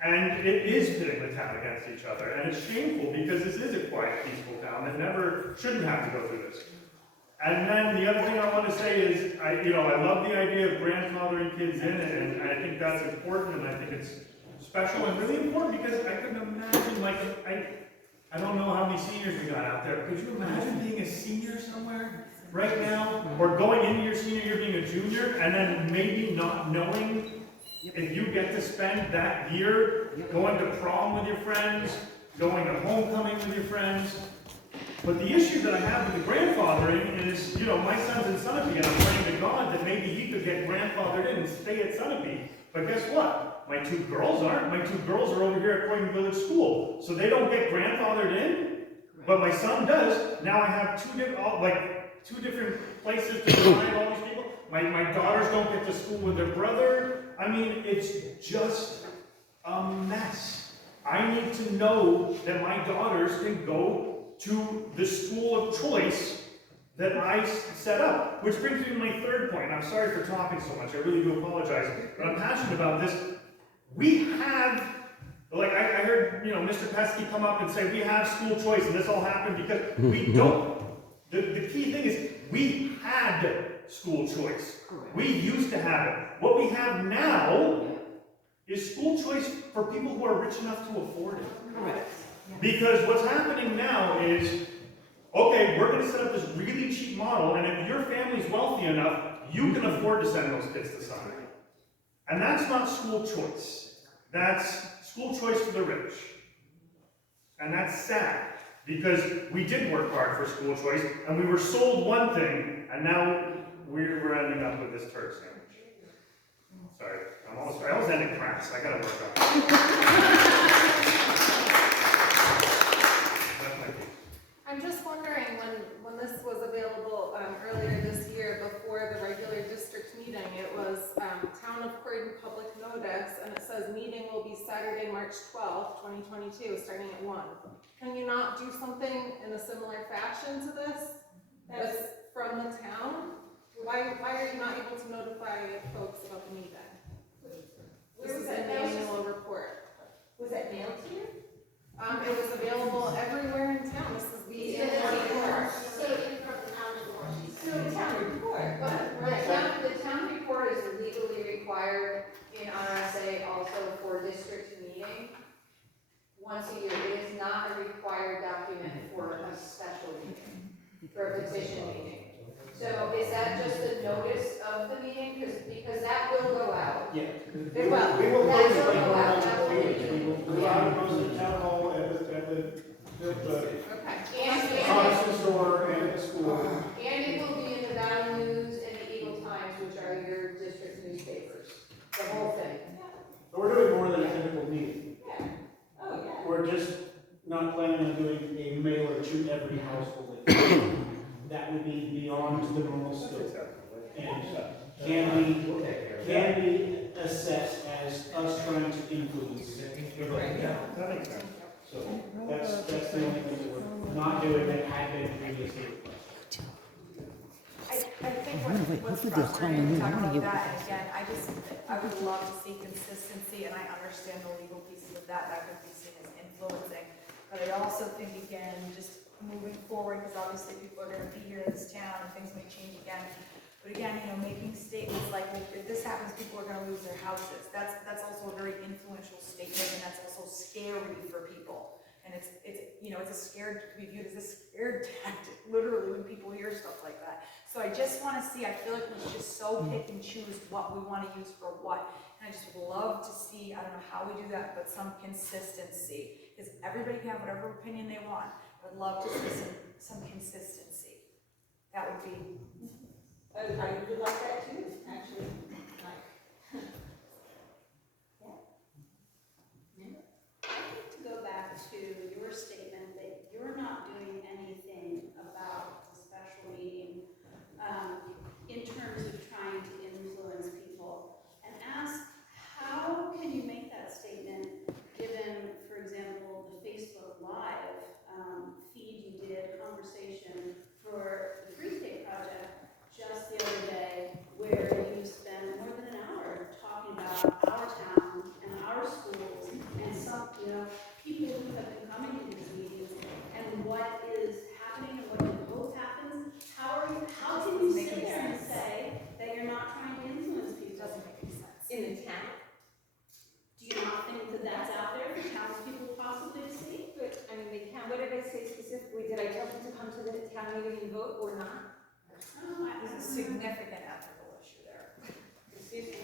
And it is pitting the town against each other. And it's shameful because this is a quiet, peaceful town that shouldn't have to go through this. And then the other thing I want to say is, I love the idea of grandfathering kids in, and I think that's important, and I think it's special and really important because I couldn't imagine, I don't know how many seniors we got out there. Could you imagine being a senior somewhere right now? Or going into your senior year being a junior, and then maybe not knowing if you get to spend that year going to prom with your friends, going to homecoming with your friends. But the issue that I have with the grandfathering is, my son's in Sunapee, and I'm praying to God that maybe he could get grandfathered in and stay at Sunapee. But guess what? My two girls aren't. My two girls are over here at Croydon Village School. So they don't get grandfathered in, but my son does. Now I have two different places to find all these people. My daughters don't get to school with their brother. I mean, it's just a mess. I need to know that my daughters can go to the school of choice that I set up. Which brings me to my third point. I'm sorry for talking so much. I really do apologize. But I'm passionate about this. We have, like I heard, Mr. Pesky come up and say, we have school choice, and this all happened because we don't. The key thing is, we had school choice. We used to have it. What we have now is school choice for people who are rich enough to afford it. Correct. Because what's happening now is, okay, we're going to set up this really cheap model, and if your family's wealthy enough, you can afford to send those kids to summer. And that's not school choice. That's school choice for the rich. And that's sad, because we did work hard for school choice, and we were sold one thing, and now we're ending up with this turd sandwich. Sorry, I almost ended crass. I gotta work on it. That's my piece. I'm just wondering, when this was available earlier this year, before the regular district meeting, it was Town of Croydon Public Notice, and it says meeting will be Saturday, March 12th, 2022, starting at 1. Can you not do something in a similar fashion to this? That's from the town? Why are you not able to notify folks about the meeting? This is an annual report. Was that mailed to you? It was available everywhere in town. This is the annual report. So the town report. But the town report is legally required in RSA also for district meeting once a year. It is not a required document for a special meeting, for a petition meeting. So is that just a notice of the meeting? Because that will go out. Yeah. It will. We will That post it will like go out. normal Absolutely. meetings. We will post it at the town hall, at the Okay. Protestant store, and at the school. And it will be in the Valley News and the Eagle Times, which are your district newspapers. The whole thing. So we're doing more than a typical meeting. Yeah. Oh, yeah. We're just not planning on doing a mailer to every household. That would be beyond the normal scope. And can be assessed as us trying to influence the vote. Yeah, that makes sense. So that's the only thing that we're not doing that had been previously requested. I think what's frustrating, talking about that, and again, I would love to see consistency, and I understand the legal pieces of that could be seen as influencing. But I also think, again, just moving forward, because obviously people are gonna be here in this town, and things may change again. But again, making statements like, well, if this happens, people are gonna lose their houses. That's also a very influential statement, and that's also scary for people. And it's a scared, to be viewed as a scared tactic, literally, when people hear stuff like that. So I just wanna see, I feel like we should just so pick and choose what we wanna use for what. And I just would love to see, I don't know how we do that, but some consistency. Because everybody can have whatever opinion they want. I'd love to see some consistency. That would be. I would like that too, actually. To go back to your statement that you're not doing anything about the special meeting in terms of trying to influence people, and ask, how can you make that statement given, for example, the Facebook Live feed you did, conversation for the Free State Project just the other day, where you spent more than an hour talking about our town and our schools and some, people who have been coming to these meetings and what is happening and what you hope happens. How can you sit there and say that you're not trying to influence people? Doesn't make any sense. In the town? Do you not think that that's out there for townspeople possibly to see? But, the town, what did I say specifically? Did I tell them to come to the town meeting and vote or not? There's a significant ethical issue there. Excuse me?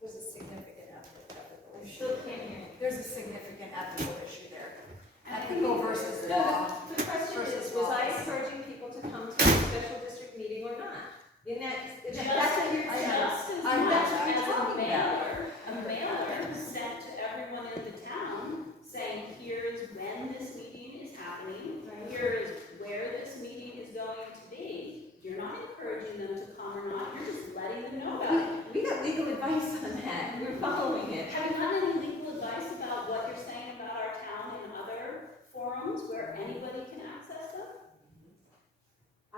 There's a significant ethical I issue. still can't hear you. There's a significant ethical issue there. And I Ethical think versus No, law. the question is, versus was I laws. encouraging people to come to the special district meeting or not? That's what you're saying. Just as That's much what you're as talking about. a mailer sent to everyone in the town saying, here's when this meeting is happening, here is where this meeting is going to be. You're not encouraging them to come or not, you're just letting them know about it. We got legal advice on that. We're following it. Have you had any legal advice about what you're saying about our town in other forums where anybody can access them?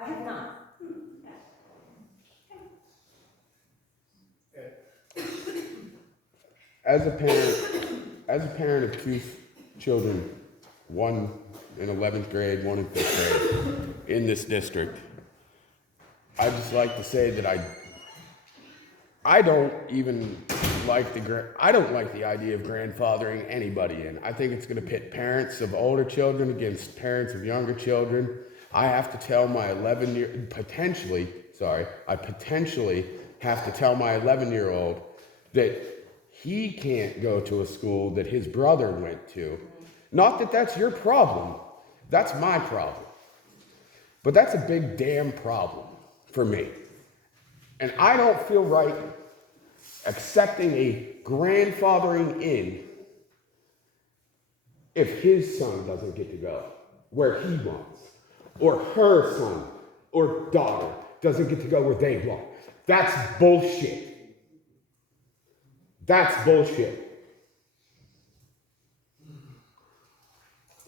I have not. As a parent of two children, one in 11th grade, one in 5th grade, in this district, I'd just like to say that I don't even like the idea of grandfathering anybody in. I think it's going to pit parents of older children against parents of younger children. I have to tell my I potentially have to tell my 11-year-old that he can't go to a school that his brother went to. Not that that's your problem. That's my problem. But that's a big damn problem for me. And I don't feel right accepting a grandfathering in if his son doesn't get to go where he wants, or her son or daughter doesn't get to go where they want. That's bullshit. That's bullshit.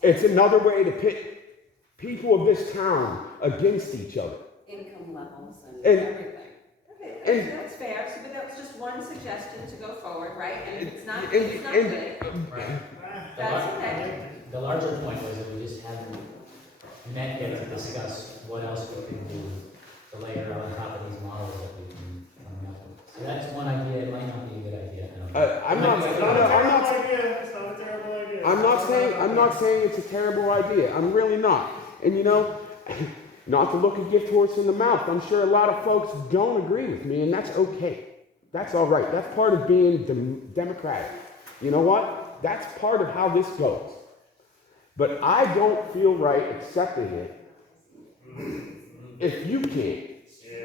It's another way to pit people of this town against each other. Income levels and And- everything. Okay, that's fair, so, but that was just one suggestion to go forward, right? And if it's not good, it's not good. That's okay. The larger point was that we just haven't met yet to discuss what else we can do to layer on top of these models that we've been coming up with. So that's one idea, it might not be a good idea, I don't know. I'm not saying it's a terrible idea. I'm really not. And you know, not to look a gift horse in the mouth, I'm sure a lot of folks don't agree with me, and that's okay. That's all right. That's part of being democratic. You know what? That's part of how this goes. But I don't feel right accepting it if you can't,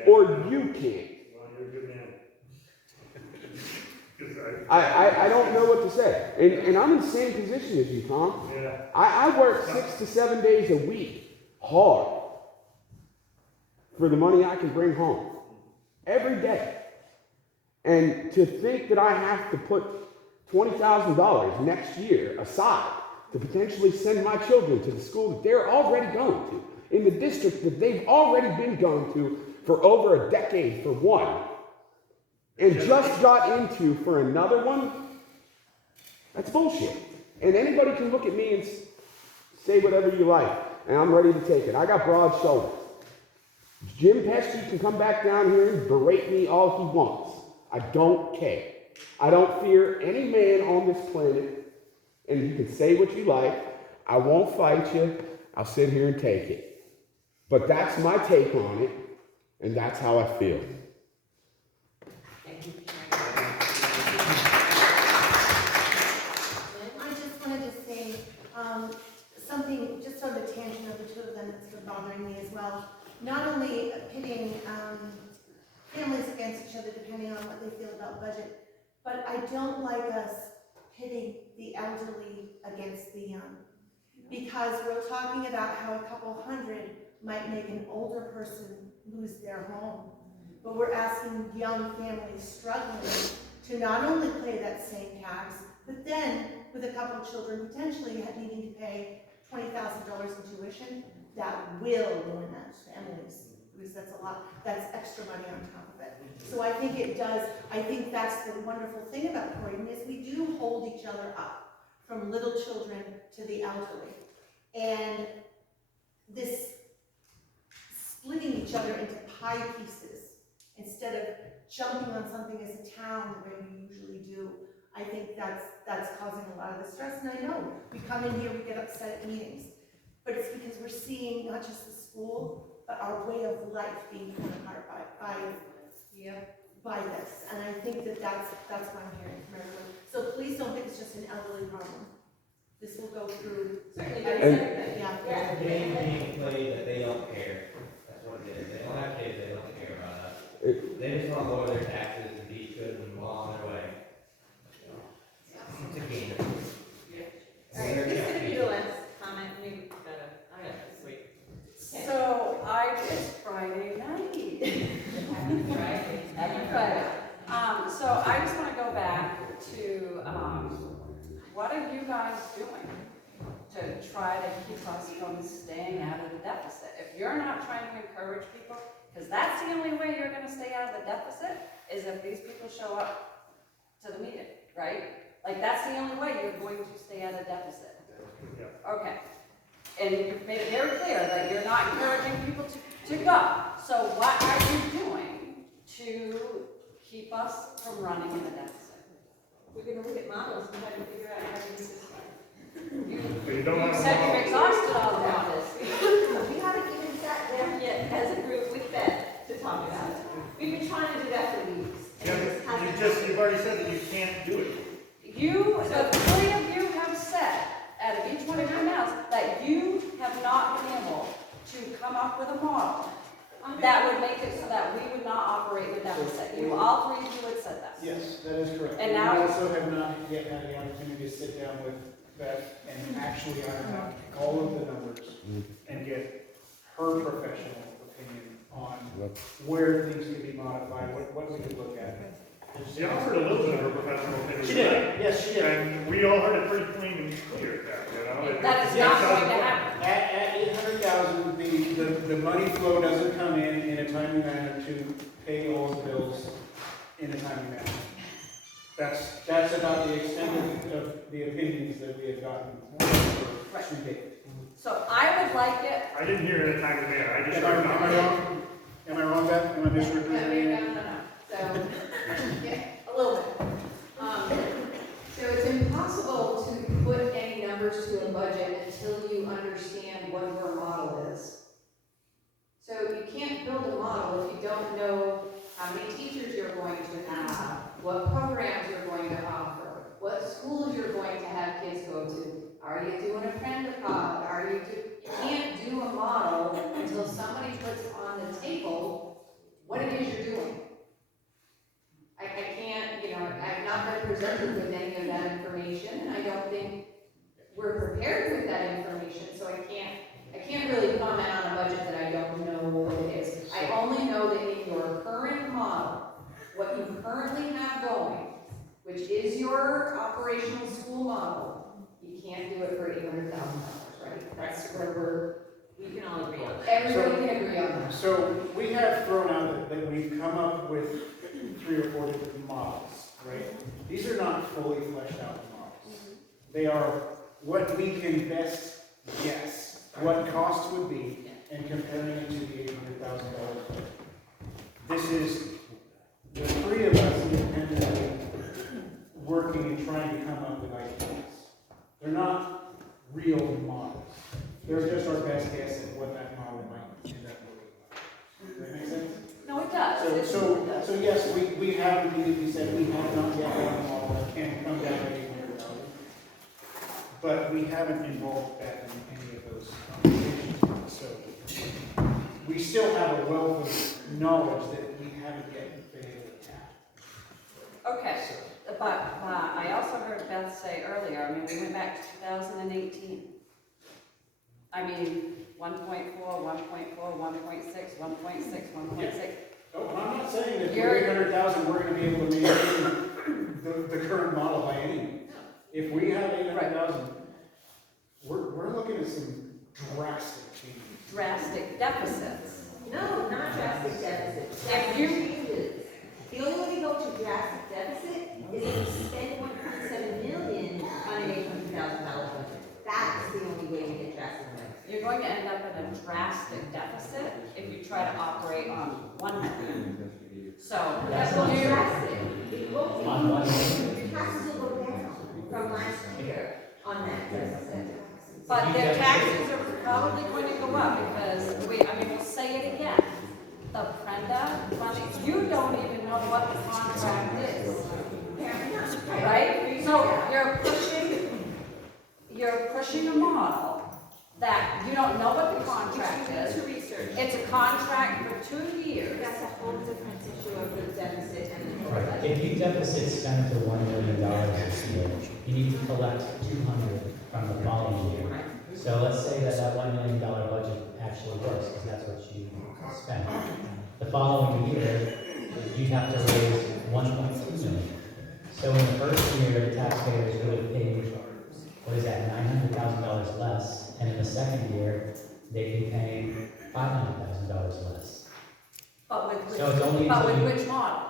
or you can't. Well, you're a good man. I don't know what to say. And I'm in the same position as you, Tom. Yeah. I work 6 to 7 days a week, hard, for the money I can bring home. Every day. And to think that I have to put $20,000 next year aside to potentially send my children to the school that they're already going to, in the district that they've already been going to for over a decade for one, and just got into for another one, that's bullshit. And anybody can look at me and say whatever you like, and I'm ready to take it. I got broad shoulders. Jim Pesci can come back down here and berate me all he wants. I don't care. I don't fear any man on this planet, and you can say what you like. I won't fight you. I'll sit here and take it. But that's my take on it, and that's how I feel. I just wanted to say something just on the tangent of the two of them that's been bothering me as well. Not only pitting families against each other depending on what they feel about budget, but I don't like us pitting the elderly against the young. Because we're talking about how a couple hundred might make an older person lose their home. But we're asking young families struggling to not only pay that same tax, but then with a couple of children potentially needing to pay $20,000 in tuition, that will ruin that families. Because that's a lot, that's extra money on top of it. So I think it does, I think that's the wonderful thing about Croydon is we do hold each other up, from little children to the elderly. And this splitting each other into pie pieces instead of jumping on something as a town the way we usually do, I think that's causing a lot of the stress. And I know we come in here, we get upset at meetings, but it's because we're seeing not just the school, but our way of life being torn apart by this. And I think that's what I'm hearing from everyone. So please don't think it's just an elderly problem. This will go through. Certainly, Yeah. It's a game being played that they don't care. That's what it is. They don't have kids, they don't care about us. They just want to lower their taxes and be good and go on their way. It's a game. All right, Mr. Butel's comment, you gotta, oh yeah, sweet. So I, it's Friday night. Happy Friday. Happy Friday. So I just wanna go back to, what are you guys doing to try to keep us from staying out of the deficit. If you're not trying to encourage people, because that's the only way you're gonna stay out of the deficit, is if these people show up to the meeting, right? Like, that's the only way you're going to stay out of deficit. Okay. And you've made it very clear that you're not encouraging people to go. So what are you doing to keep us from running in a deficit? We're gonna look at models and try to figure out how to do this. You said you've exhausted all the models. We haven't even sat down yet as a group with Beth to talk about it. We've been trying to do that for weeks. You've already said that you can't do it. The three of you have said, out of each one of your mouths, that you have not been able to come up with a model that would make it so that we would not operate with deficit. You, all three of you had said that. Yes, that is correct. And now- We also have not yet had the opportunity to sit down with Beth and actually iron out all of the numbers and get her professional opinion on where things could be modified, what we could look at. She offered a little bit of her professional opinion. She did, yes, she did. And we all heard it pretty plain and clear that, you know? That is not going to happen. At 800,000, the money flow doesn't come in a timely manner to pay all the bills in a timely manner. That's about the extent of the opinions that we have gotten to date. So I would like it. I didn't hear it in a timely manner. I just Am I heard wrong? Am I wrong, Beth? Am I misrepresenting it? No. So, yeah, a little bit. So it's impossible to put any numbers to a budget until you understand what your model is. So you can't build a model if you don't know how many teachers you're going to have, what programs you're going to offer, what schools you're going to have kids go to. Are you doing a Prendicott? You can't do a model until somebody puts on the table what it is you're doing. I can't, I've not been presented with any of that information, and I don't think we're prepared with that information, so I can't really comment on a budget that I don't know what it is. I only know that in your current model, what you currently have going, which is your operational school model, you can't do it for $800,000, right? That's where we can all agree on that. Everybody can agree on that. So we have thrown out that we've come up with 3 or 4 different models, right? These are not fully fleshed out models. They are what we can best guess, what costs would be, and comparing it to the $800,000 budget. This is the 3 of us independently working and trying to come up with ideas. They're not real models. They're just our best guess at what that model might end up looking like. Does that make sense? No, it does. So yes, we have immediately said we have not yet had a model that can come down to 800,000. But we haven't involved that in any of those conversations. So we still have a wealth of knowledge that we haven't yet been able to tap. Okay, but I also heard Beth say earlier, we went back to 2018. 1.4, 1.4, 1.6, 1.6, 1.6. Oh, and I'm not saying that for 800,000 we're going to be able to maintain the current model by any means. If we have 800,000, we're looking at some drastic changes. Drastic deficits. No, not drastic deficits. If you changes. The only way to go to drastic deficit is if you spend $1.7 million on an $800,000 budget. That's the only way to get drastic deficit. You're going to end up in a drastic deficit if you try to operate on $1 million. So That's you, drastic. It won't be. Your taxes will go down from last year on that deficit. but their taxes are probably going to go up because we'll say it again. The Prenda money, you don't even know what the contract is, right? So you're pushing a model that you don't know what the contract is. It's a contract for 2 years. That's a whole different issue of the deficit and the Right. If you deficit spend to $1 million this year, you need to collect 200 from the following year. So let's say that $1 million budget actually works, because that's what you spent. The following year, you'd have to raise $1.2 million. So in the first year, the taxpayers would have paid, $900,000 less it's only But until with you, which model?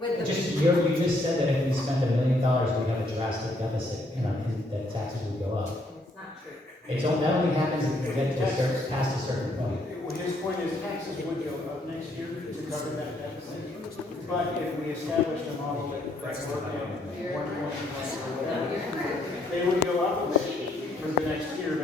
With the. you just said that if we spent $1 million, we'd have a drastic deficit, and that taxes would go up. It's not true. That only happens if we get to past a certain point. Well, his point is taxes would go up next year to cover that deficit. But if we established a model that worked out 1.1 or whatever, they would go up a bit for the next year.